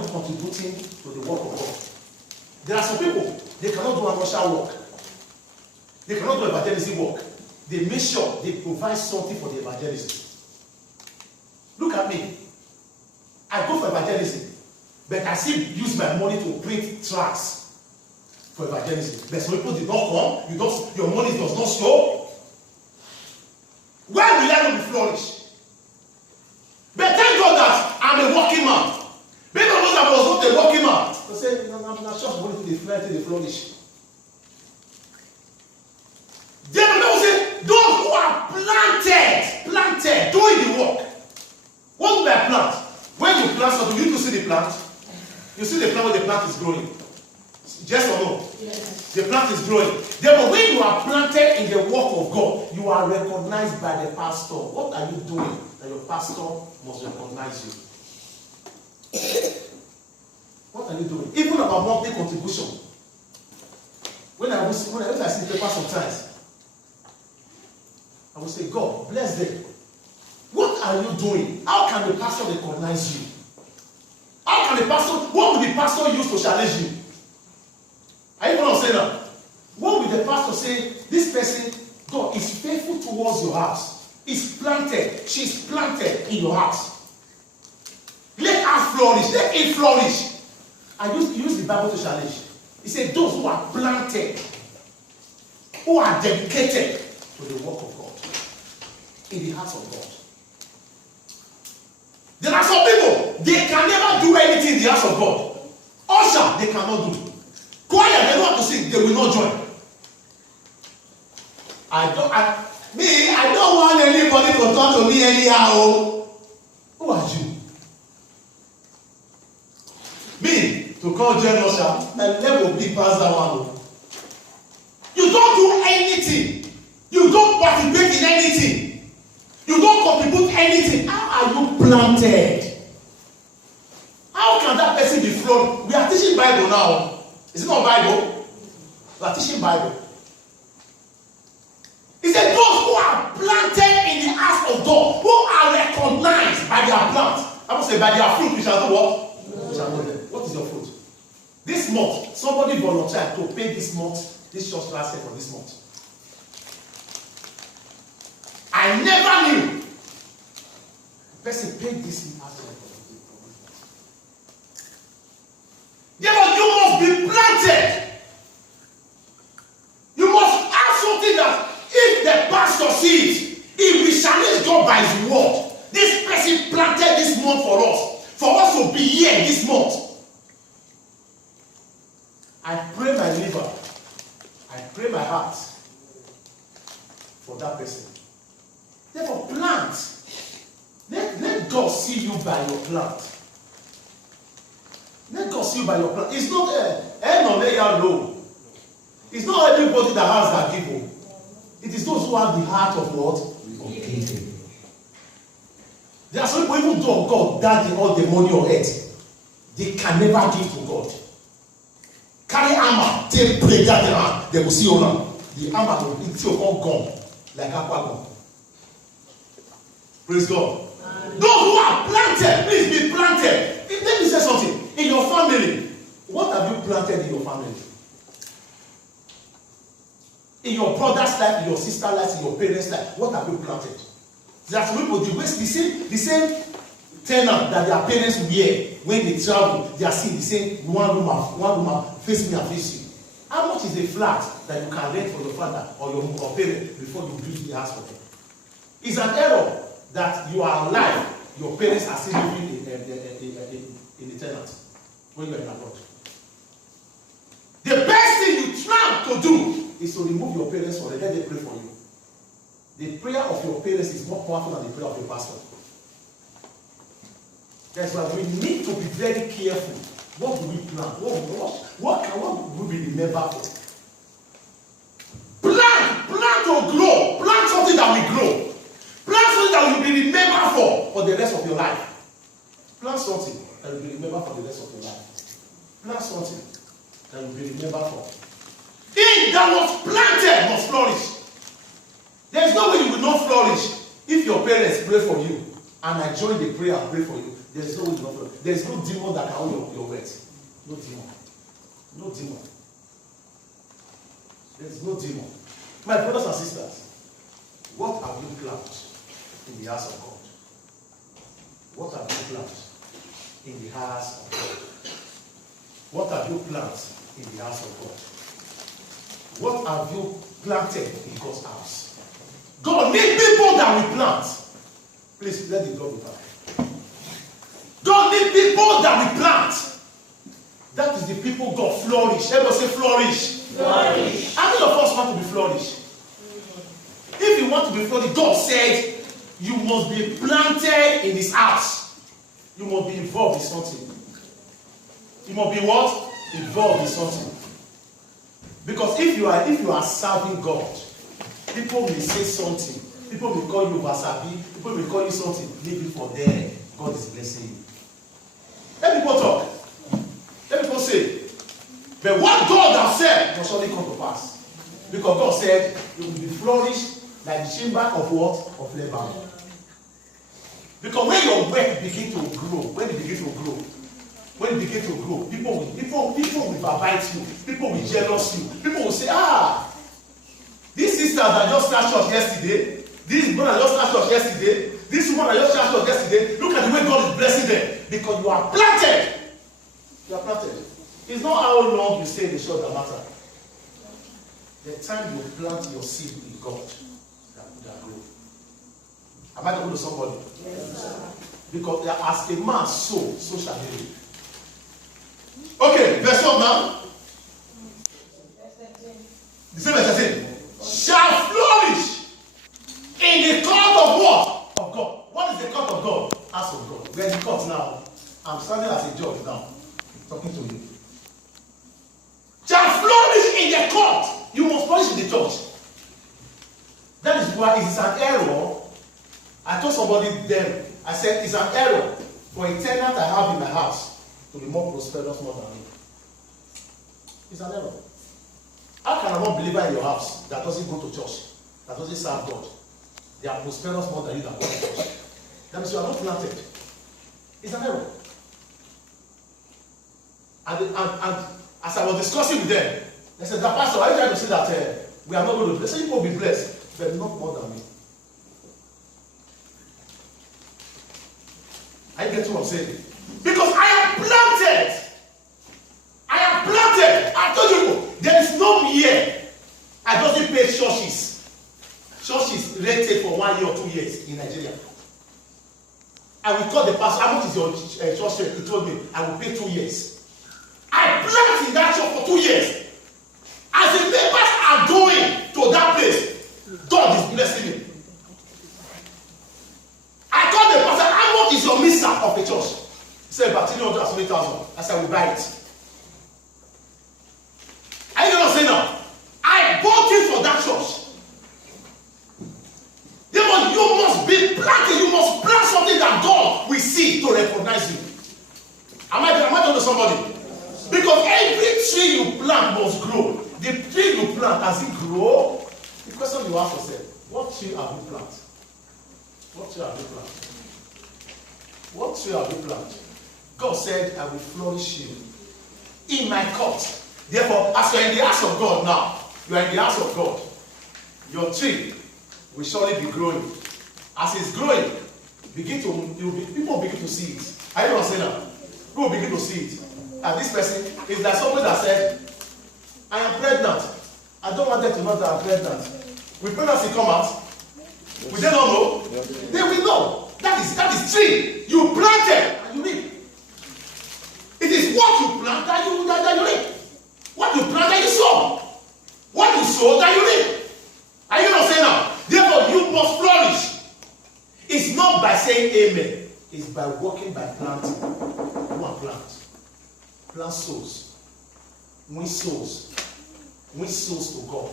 you contributing to the work of God? There are some people, they cannot do commercial work. They cannot do evangelism work. They make sure they provide something for the evangelism. Look at me. I go for evangelism, but I still use my money to print tracts for evangelism. But some people did not come. Your money does not show. Why will I not be flourish? But thank God that I'm a working man. Because I was not a working man. I say, I'm not sure money to the flourish. Then the Bible says, those who are planted, doing the work. What do I plant? When you plant something, you need to see the plant. You see the plant where the plant is growing. Yes or no? Yes. The plant is growing. Therefore, when you are planted in the work of God, you are recognized by the pastor. What are you doing that your pastor must recognize you? What are you doing? Even about monthly contribution. When I see paper sometimes, I will say, God, bless them. What are you doing? How can the pastor recognize you? How can the pastor, what will the pastor use to challenge you? Are you going to say that? What will the pastor say? This person, God, is faithful towards your house. Is planted. She's planted in your house. Let her flourish. Let it flourish. I use the Bible to challenge. He said, those who are planted, who are dedicated to the work of God, in the house of God. There are some people, they can never do anything in the house of God. Usher, they cannot do. Choir, they don't want to sing, they will not join. I don't want anybody to talk to me anyhow. Who Who are you? Me, to call General Sha, my level big past that one. You don't do anything. You don't participate in anything. You don't contribute anything. How are you planted? How can that person be flowed? We are teaching Bible now. Is it not Bible? We are teaching Bible. He said, those who are planted in the house of God, who are recognized by their plant. I would say by their fruit, we shall do what? We shall know them. What is your fruit? This month, somebody volunteered to pay this month, this church last year for this month. I never knew. The person paid this month. Therefore, you must be planted. You must have something that if the pastor sees, if we challenge God by his word, this person planted this month for us to be here this month. I pray my liver, I pray my heart for that person. Therefore, plant. Let God see you by your plant. Let God see you by your plant. It's not low. It's not everybody that has that given. It is those who have the heart of what? Of giving. There are some people, even though God died all the money on earth, they can never give to God. Carry armor, take pray that the hand, they will see you now. The armor will be all gone, like aqua gone. Praise God. Those who are planted, please be planted. Let me say something. In your family, what have you planted in your family? In your brother's life, in your sister's life, in your parents' life, what have you planted? There are some people, the same tenant that their parents wear when they travel, they are seeing the same one room face me and face you. How much is a flat that you can rent for your father or your parent before you build the house for them? It's an error that you are alive, your parents are still living in the tenant when you are in abroad. The best thing you try to do is to remove your parents from it. Let them pray for you. The prayer of your parents is more powerful than the prayer of your pastor. That's why we need to be very careful. What do we plant? What will we remember for? Plant to grow. Plant something that will grow. Plant something that will be remembered for the rest of your life. Plant something that will be remembered for the rest of your life. Plant something that will be remembered for. He that was planted must flourish. There is no way you will not flourish if your parents pray for you and I join the prayer and pray for you. There is no way you will not flourish. There is no demon that can hold your words. No demon. No demon. There is no demon. My brothers and sisters, what have you planted in the house of God? What have you planted in the house of God? What have you planted in the house of God? What have you planted in God's house? God needs people that will plant. Please let the God be back. God needs people that will plant. That is the people God flourish. Everybody say flourish. Flourish. How many of us want to be flourished? If you want to be flourished, God said you must be planted in His house. You must be involved in something. You must be what? Involved in something. Because if you are serving God, people will say something. People will call you wasabi. People will call you something. Leave it for them. God is blessing you. Let people talk. Let people say. But what God has said must surely come to pass. Because God said you will be flourished like the chamber of what? Of Lebanon. Because when your work begin to grow, people will bite you, people will jealous you, people will say, these sisters that just started church yesterday, this brother just started church yesterday, this woman that just started church yesterday, look at the way God is blessing them. Because you are planted. You are planted. It's not how long you stay in the church that matters. The time you plant your seed in God that grow. Am I talking to somebody? Yes, sir. Because as a man sow, so shall he reap. Okay, verse 1 now. The same verse 13. Shall flourish in the court of what? Of God. What is the court of God? House of God. We're in the court now. I'm standing as a judge now, talking to you. Shall flourish in the court. You must flourish in the church. That is why it is an error. I told somebody then, I said, it's an error for a tenant I have in my house to be more prosperous more than me. It's an error. How can a non-believer in your house that doesn't go to church, that doesn't serve God, they are prosperous more than you that go to church? That means you are not planted. It's an error. And as I was discussing with them, they said, "The pastor, are you trying to say that we are not going to?" They said, "You will be blessed, but not more than me." I get what I'm saying. Because I am planted. I am planted. I told you, there is no year I doesn't pay churches. Churches rented for 1 year or 2 years in Nigeria. I will call the pastor, how much is your church rent? He told me, I will pay 2 years. I plant in that church for 2 years. As the members are going to that place, God is blessing me. I called the pastor, how much is your missa of the church? He said, about 300,000. I said, I will buy it. Are you going to say now? I bought it for that church. You must be planted. You must plant something that God will see to recognize you. Am I talking to somebody? Because every tree you plant must grow. The tree you plant, as it grow, the question you ask yourself, what tree have you planted? What tree have you planted? What tree have you planted? God said, I will flourish you in my court. Therefore, as you are in the house of God now, you are in the house of God, your tree will surely be growing. As it's growing, people begin to see it. Are you understand now? People begin to see it. And this person is like somebody that said, I am pregnant. I don't want them to know that I'm pregnant. Will pregnancy come out? Yes. Will they not know? Yes. They will know. That is tree. You planted and you reap. It is what you plant that you reap. What you plant that you sow. What you sow that you reap. Are you not saying now? Therefore, you must flourish. It's not by saying amen. It's by walking by planting. Go and plant. Plant souls. Win souls. Win souls to God.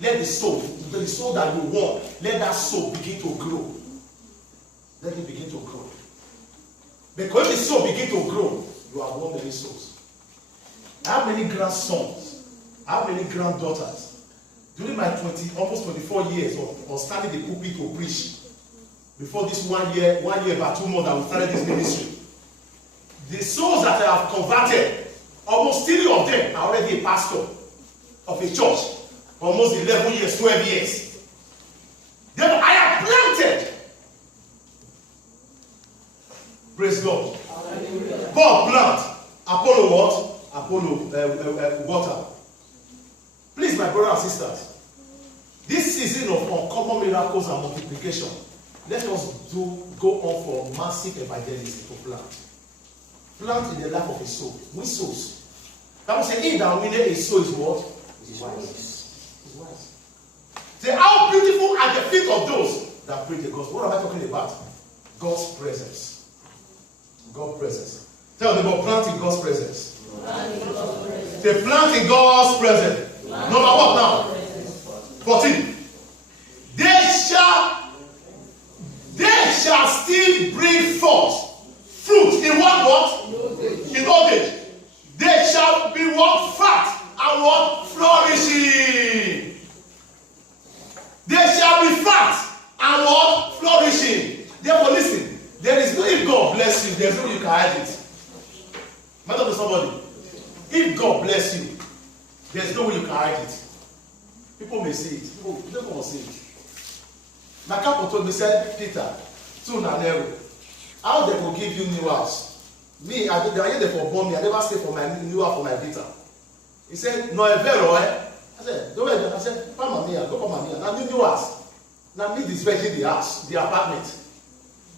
Let the soul that you want, let that soul begin to grow. Let it begin to grow. Because if the soul begin to grow, you have won many souls. I have many grandsons. I have many granddaughters. During my almost 24 years of standing the pulpit to preach, before this 1 year, about 2 months that we started this ministry, the souls that I have converted, almost 3 of them are already a pastor of a church. Almost 11 years, 12 years. Then I have planted. Praise God. Paul plant. Apollo what? Apollo water. Please, my brothers and sisters, this season of uncommon miracles and multiplication, let us go on for massive evangelism to plant. Plant in the life of a soul. Which souls? That will say, he that winneth a soul is what? Is wise. Is wise. Say, how beautiful are the feet of those that preach the gospel. What am I talking about? God's presence. God's presence. Tell them about planting God's presence. Say, plant in God's presence. Number what now? 14. They shall still bring forth fruit in what? In old age. They shall be what? Fat and what? Flourishing. They shall be fat and what? Flourishing. Therefore, listen. There is no, if God bless you, there is no way you can hide it. Matter to somebody. If God bless you, there is no way you can hide it. People may see it. People don't want to see it. My couple told me, said, Peter, soon and narrow. How they will give you new house? Me, I hear they for born me. I never stay for my new house for my Peter. He said, no, vero, eh? I said, don't worry. I said, Mama Mia, go Mama Mia. Now new house. Now me this veggie the house, the apartment.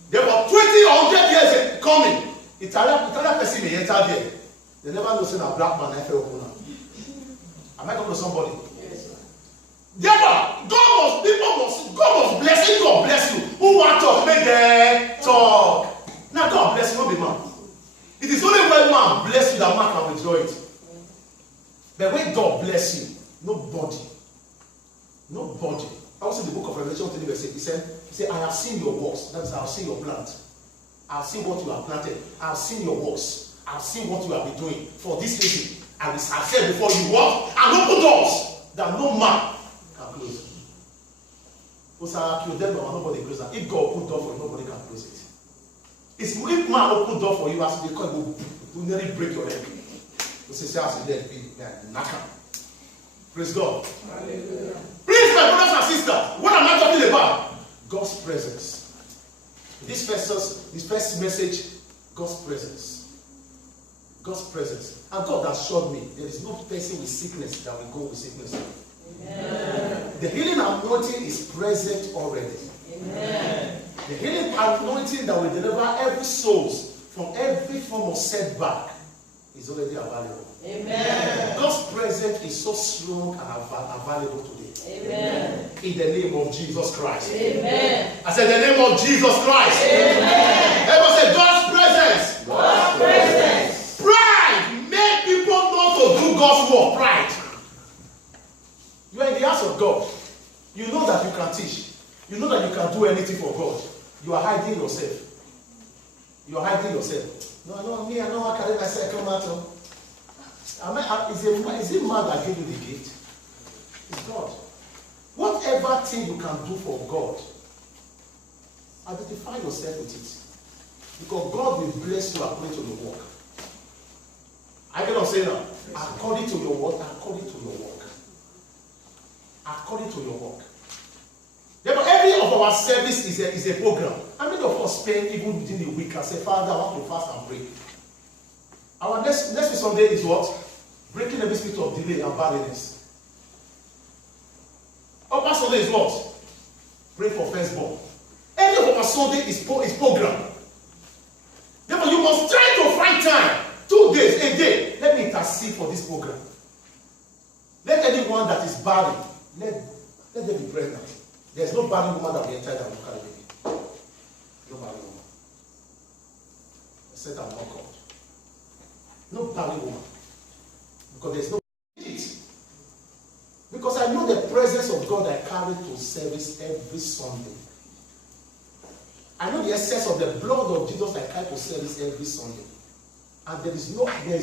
There were 20 or 100 years coming. Italian person may enter there. They never know saying a black man I feel open. Am I talking to somebody? Yes. Therefore, God must bless you. God bless you. Who want to make the talk? He said, I have seen your works. That is, I have seen your plant. I have seen what you have planted. I have seen your works. I have seen what you have been doing. For this reason, I will set before you walk and open doors that no man can close. Nobody close that. If God open door for you, nobody can close it. It's if man open door for you, as they call it, will nearly break your leg. You say, as you dead, praise God. Hallelujah. Please, my brothers and sisters, what am I talking about? God's presence. This first message, God's presence. God's presence. And God has assured me there is no person with sickness that will go with sickness. Amen. The healing anointing is present already. Amen. The healing anointing that will deliver every soul from every form of setback is already available. Amen. God's presence is so strong and available today. Amen. In the name of Jesus Christ. Amen. I said, in the name of Jesus Christ. Amen. Everyone say, God's presence. God's presence. Pride make people not to do God's work. Pride. You are in the house of God. You know that you can teach. You know that you can do anything for God. You are hiding yourself. You are hiding yourself. No, I know I carry myself. Come out. Is it man that gave you the gift? It's God. Whatever thing you can do for God, identify yourself with it. Because God will bless you according to your work. I cannot say that. According to your work, according to your work. According to your work. Therefore, every of our service is a program. How many of us spend even within the week and say, Father, I want to fast and pray? Our next week Sunday is what? Breaking every spirit of delay and barrenness. Upper Sunday is what? Pray for firstborn. Every of our Sunday is program. Therefore, you must try to find time. 2 days, a day. Let me intercede for this program. Let anyone that is barren, let them be pregnant. There's no barren woman that will enter that will carry baby. No barren woman. Except I'm not God. No barren woman. Because there's no it. Because I know the presence of God I carry to service every Sunday. I know the essence of the blood of Jesus I carry to service every Sunday. And there is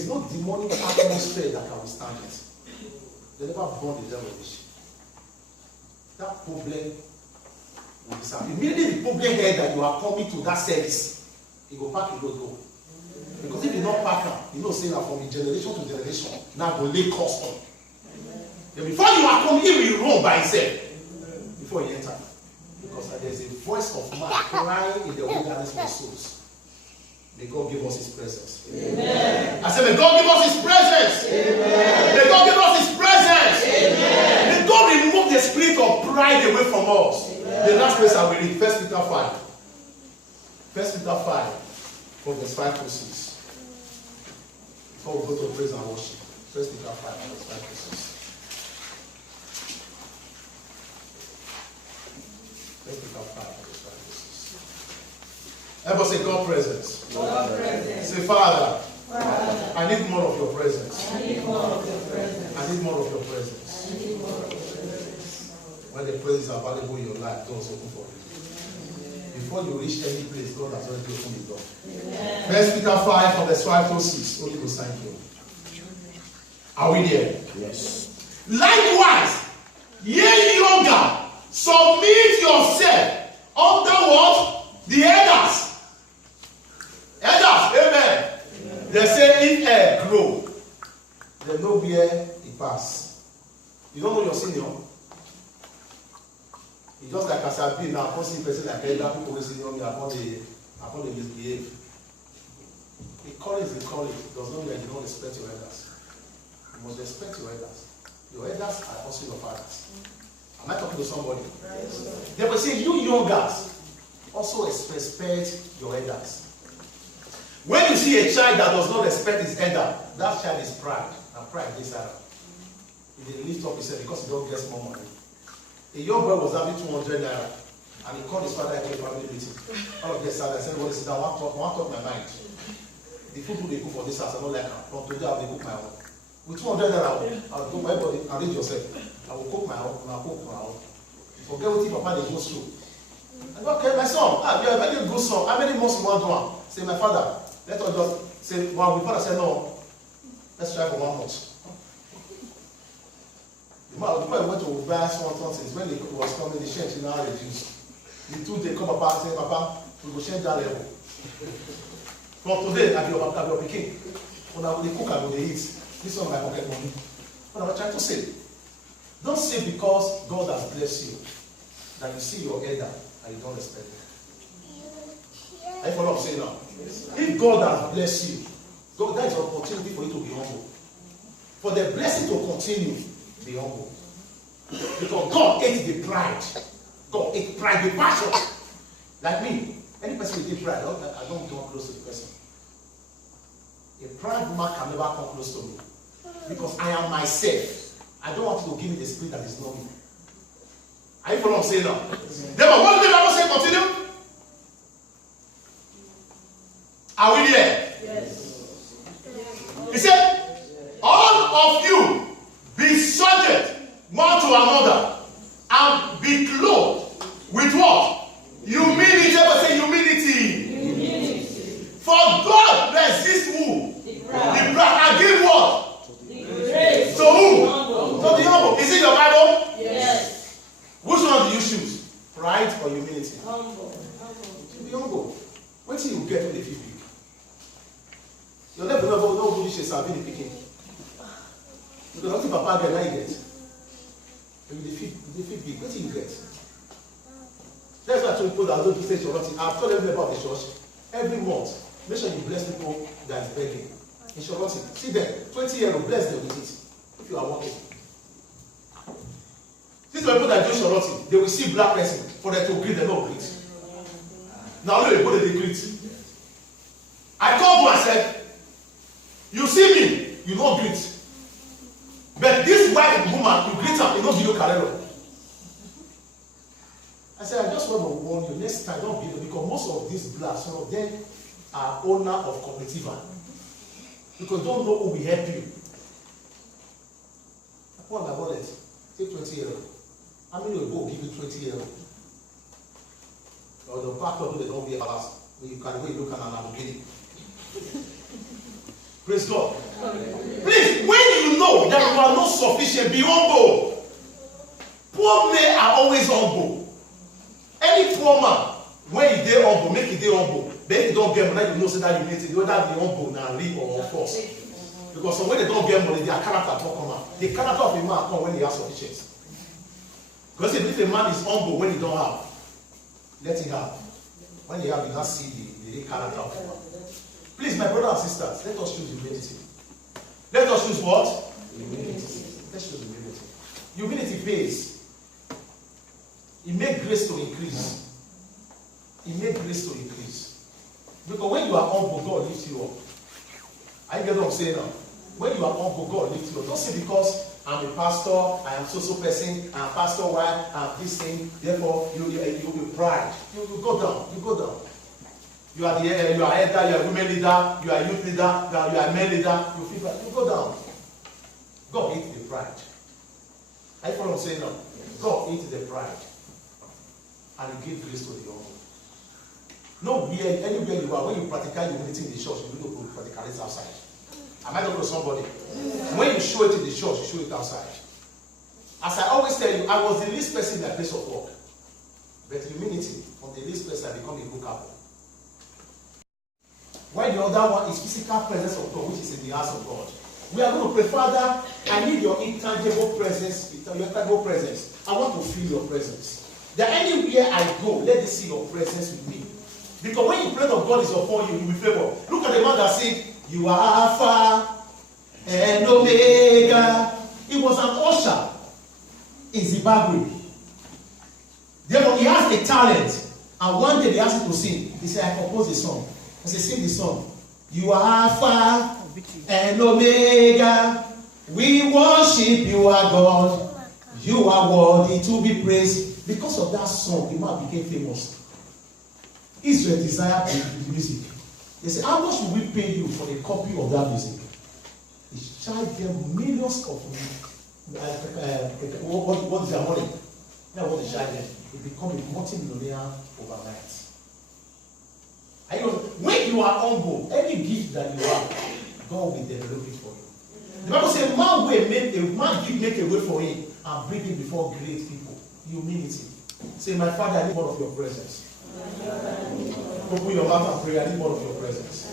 no demonic atmosphere that can withstand it. They never born the devil wish. That problem will disappear. Immediately the problem here that you are coming to that service, it will pack, it will go. Because if you not pack up, you know saying that from generation to generation, now will lay custom. Then before you are coming, he will run by himself. Before you enter. Because there is a voice of man crying in the wilderness for souls. May God give us his presence. Amen. I said, may God give us his presence. Amen. May God give us his presence. Amen. May God remove the spirit of pride away from us. Amen. The last place I will read, 1 Peter 5. 1 Peter 5, from verse 5 to 6. Before we go to praise and worship. 1 Peter 5, verse 5 to 6. 1 Peter 5, verse 5 to 6. Everybody say, God presence. God presence. Say, Father, I need more of your presence. I need more of your presence. I need more of your presence. I need more of your presence. When the presence is available in your life, doors open for you. Before you reach any place, God has already opened the door. 1 Peter 5 from verse 5 to 6. Holy Ghost, thank you. Are we there? Yes. Likewise, ye younger, submit yourself under what? The elders. Elders, amen. They say if air grow, then no where it pass. You don't know your senior. It's just like as I've been now, person like elder people will senior me upon the misbehave. The college is the college. It does not mean that you don't respect your elders. You must respect your elders. Your elders are also your fathers. Am I talking to somebody? They will say, you young guys, also respect your elders. When you see a child that does not respect his elder, that child is pride. And pride is out. He didn't lift up himself because he don't get more money. A young boy was having 200 naira, and he called his father at a family meeting. All of this I said, well, sit down, I want to talk my mind. The food they cook for this house, I don't like them. From today, I will cook my own. With 200 naira, I'll do my body, arrange yourself. I will cook my own, and I'll cook my own. Forget what if Papa they go through. Okay, my son, you are a very good son. How many months you want to? Say, my father, let us just say, well, my father said, no, let's try for 1 month. The man went to buy something. When he was coming, the change now reduced. The 2 days come apart and say, Papa, we will change that level. From today, I will be king. When I will cook, I will eat. This one my pocket money. What am I trying to say? Don't say because God has blessed you that you see your elder and you don't respect him. Are you following what I'm saying now? If God has blessed you, God, that is an opportunity for you to be humble. For the blessing to continue, be humble. Because God hates the pride. God hates pride, the passion. Like me, any person with pride, I don't come close to the person. A proud woman can never come close to me. Because I am myself. I don't want you to give me the spirit that is not me. Are you following what I'm saying now? Therefore, what did the Bible say? Continue. Are we there? Yes. He said, all of you be subject one to another and be clothed with what? Humility. Everybody say humility. Humility. For God resists who? The The proud. proud. And give what? The grace. To who? Humble. To the humble. Is it your Bible? Yes. Which one do you choose? Pride or humility? Humble. To be humble. Wait till you get when they feel big. Your level of nobody should serve in the picking. Because nothing Papa get, now you get. When they feel big, what do you get? That's why I told people that don't say charity. I've told everybody about the church. Every month, make sure you bless people that is begging. In charity. See them, 20-year-old, bless them with it. If you are working. These people that do charity, they will see black person for them to greet, they don't greet. Now look, what did they greet? I come to myself, you see me, you don't greet. But this white woman, you greet her, you don't give you carrero. I said, I just want to warn you, next time don't give them, because most of these blacks, some of them are owner of cooperativa. Because don't know who will help you. I put on my wallet, take 20 €. How many will give you 20 €? Or the back of they don't be a house, when you can look at an Lamborghini. Praise God. Please, when you know that you are not sufficient, be humble. Poor men are always humble. Any poor man, when you dey humble, make it dey humble. Then if you don't get money, you know say that you need it. Whether be humble now, real or false. Because when they don't get money, their character don't come out. The character of a man come when he has sufficiency. Because if a man is humble when he don't have, let him have. When he have, you not see the character of a man. Please, my brothers and sisters, let us choose humility. Let us choose what? Humility. Let's choose humility. Humility pays. It makes grace to increase. It makes grace to increase. Because when you are humble, God lifts you up. I get what I'm saying now. When you are humble, God lifts you up. Don't say because I'm a pastor, I am so person, I'm pastor wife, I'm this thing, therefore you will pride. You go down, you go down. You are the you are elder, you are women leader, you are youth leader, you are men leader, you go down. God hates the pride. I follow what I'm saying now. God hates the pride. And he gives grace to the humble. Nowhere, anywhere you are, when you practice humility in the church, you need to practice it outside. Am I talking to somebody? When you show it in the church, you show it outside. As I always tell you, I was the least person in my place of work. But humility, from the least person, I become a good couple. While the other one is physical presence of God, which is in the house of God. We are going to pray, Father, I need your intangible presence, your intangible presence. I want to feel your presence. That anywhere I go, let me see your presence with me. Because when you pray that God is upon you, you will favor. Look at the man that said, you are Alpha and Omega. He was an usher in Zimbabwe. Therefore, he has a talent. And one day they asked him to sing. He said, I composed a song. I said, sing the song. You are Alpha and Omega. We worship you, our God. You are worthy to be praised. Because of that song, the man became famous. Israel desired the music. They said, how much will we pay you for a copy of that music? He charged them millions of what is their money? That's what they charged them. you become a multi-millionaire overnight. When you are humble, any gift that you have, God will develop it for you. The Bible says, man make a way for him and bring him before great people. Humility. Say, my Father, I need more of your presence. Open your mouth and pray. I need more of your presence.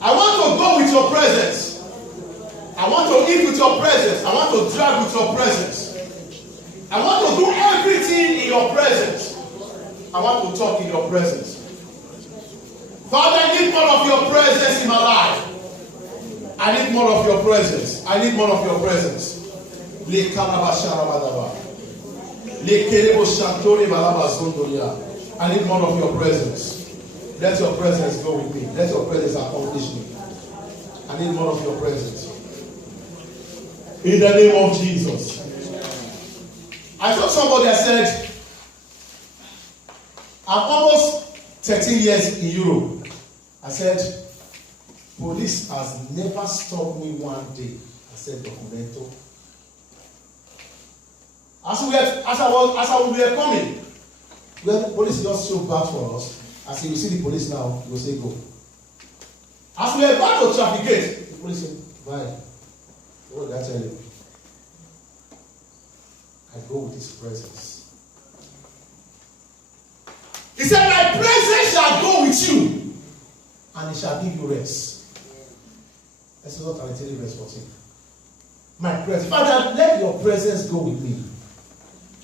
I want to go with your presence. I want to eat with your presence. I want to drive with your presence. I want to do everything in your presence. I want to talk in your presence. Father, I need more of your presence in my life. I need more of your presence. I need more of your presence. I need more of your presence. Let your presence go with me. Let your presence accomplish me. I need more of your presence. In the name of Jesus. I told somebody, I said, I'm almost 13 years in Europe. I said, police has never stopped me one day. I said, documento. As we were coming, the police just showed back for us. As you see the police now, you will say, go. As we were about to traffic gate, the police said, bye. What did I tell you? I go with his presence. He said, my presence shall go with you, and it shall give you rest. Exodus 23, verse 14. My presence. Father, let your presence go with me.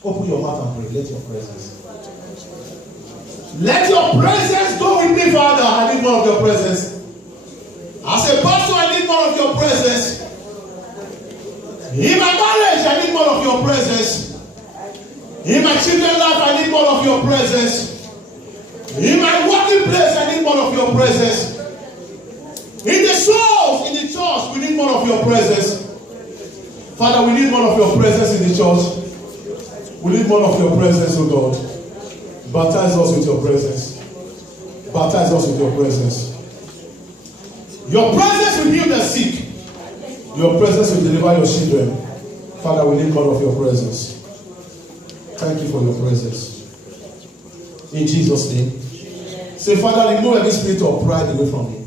Open your mouth and pray. Let your presence. Let your presence go with me, Father. I need more of your presence. As a pastor, I need more of your presence. In my marriage, I need more of your presence. In my children's life, I need more of your presence. In my working place, I need more of your presence. In the souls, in the church, we need more of your presence. Father, we need more of your presence in the church. We need more of your presence, oh God. Baptize us with your presence. Baptize us with your presence. Your presence will heal the sick. Your presence will deliver your children. Father, we need more of your presence. Thank you for your presence. In Jesus' name. Say, Father, remove every spirit of pride away from me.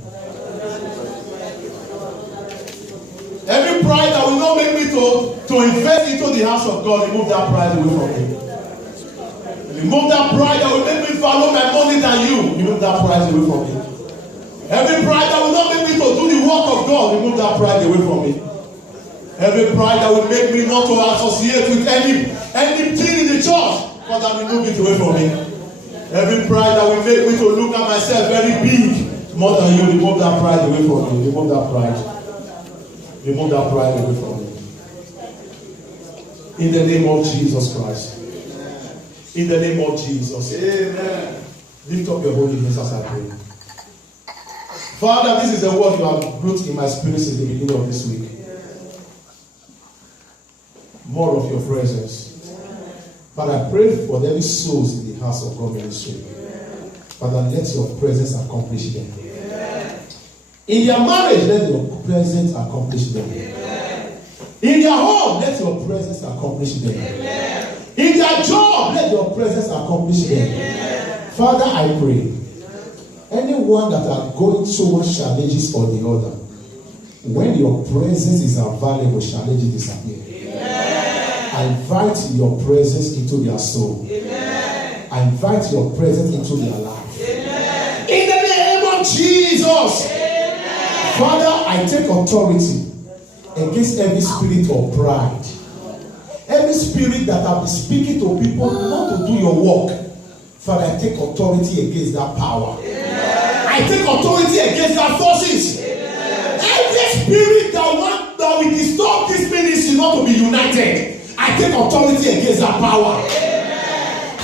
Every pride that will not make me to invest into the house of God, remove that pride away from me. Remove that pride that will make me follow my money than you. Remove that pride away from me. Every pride that will not make me to do the work of God, remove that pride away from me. Every pride that will make me not to associate with anything in the church, Father, remove it away from me. Every pride that will make me to look at myself very big, more than you, remove that pride away from me. Remove that pride. Remove that pride away from me. In the name of Jesus Christ. In the name of Jesus. Amen. Lift up your holy hands as I pray. Father, this is the word you have put in my spirit since the beginning of this week. More of your presence. Father, I pray for every souls in the house of God ministry. Father, let your presence accomplish them. In their marriage, let your presence accomplish them. In their home, let your presence accomplish them. In their job, let your presence accomplish them. Father, I pray, anyone that are going through one challenges or the other, when your presence is available, challenges disappear. I invite your presence into their soul. I invite your presence into their life. In the name of Jesus. Father, I take authority against every spirit of pride. Every spirit that have been speaking to people not to do your work. Father, I take authority against that power. I take authority against that forces. Every spirit that will disturb this ministry not to be united, I take authority against that power.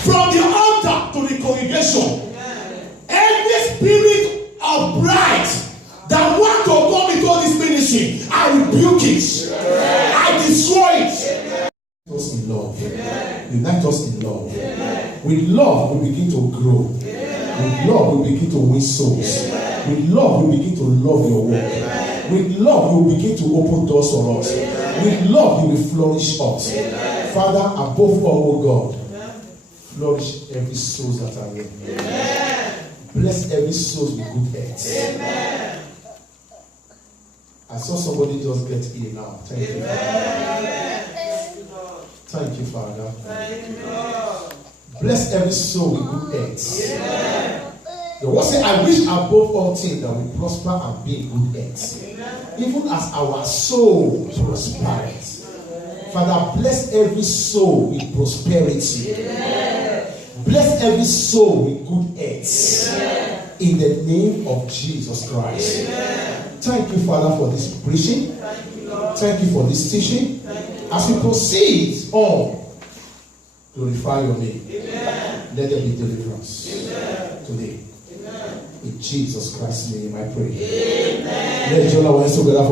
From the altar to the congregation, every spirit of pride that want to come into this ministry, I rebuke it. I destroy it. Unite us in love. Unite us in love. With love, we begin to grow. With love, we begin to win souls. With love, we begin to love your work. With love, you will begin to open doors for us. With love, you will flourish us. Father, above all, oh God, Flourish every soul that are here. Bless every soul with good health. I saw somebody just get here now. Thank you. Thank you, Father. Bless every soul with good health. The word says, I wish above all things that we prosper and be in good health, even as our soul prospers. Father, bless every soul with prosperity. Bless every soul with good health. In the name of Jesus Christ. Thank you, Father, for this preaching. Thank you for this teaching. As we proceed on, glorify your name. Let there be deliverance today. In Jesus Christ's name I pray. Let's join our hands together for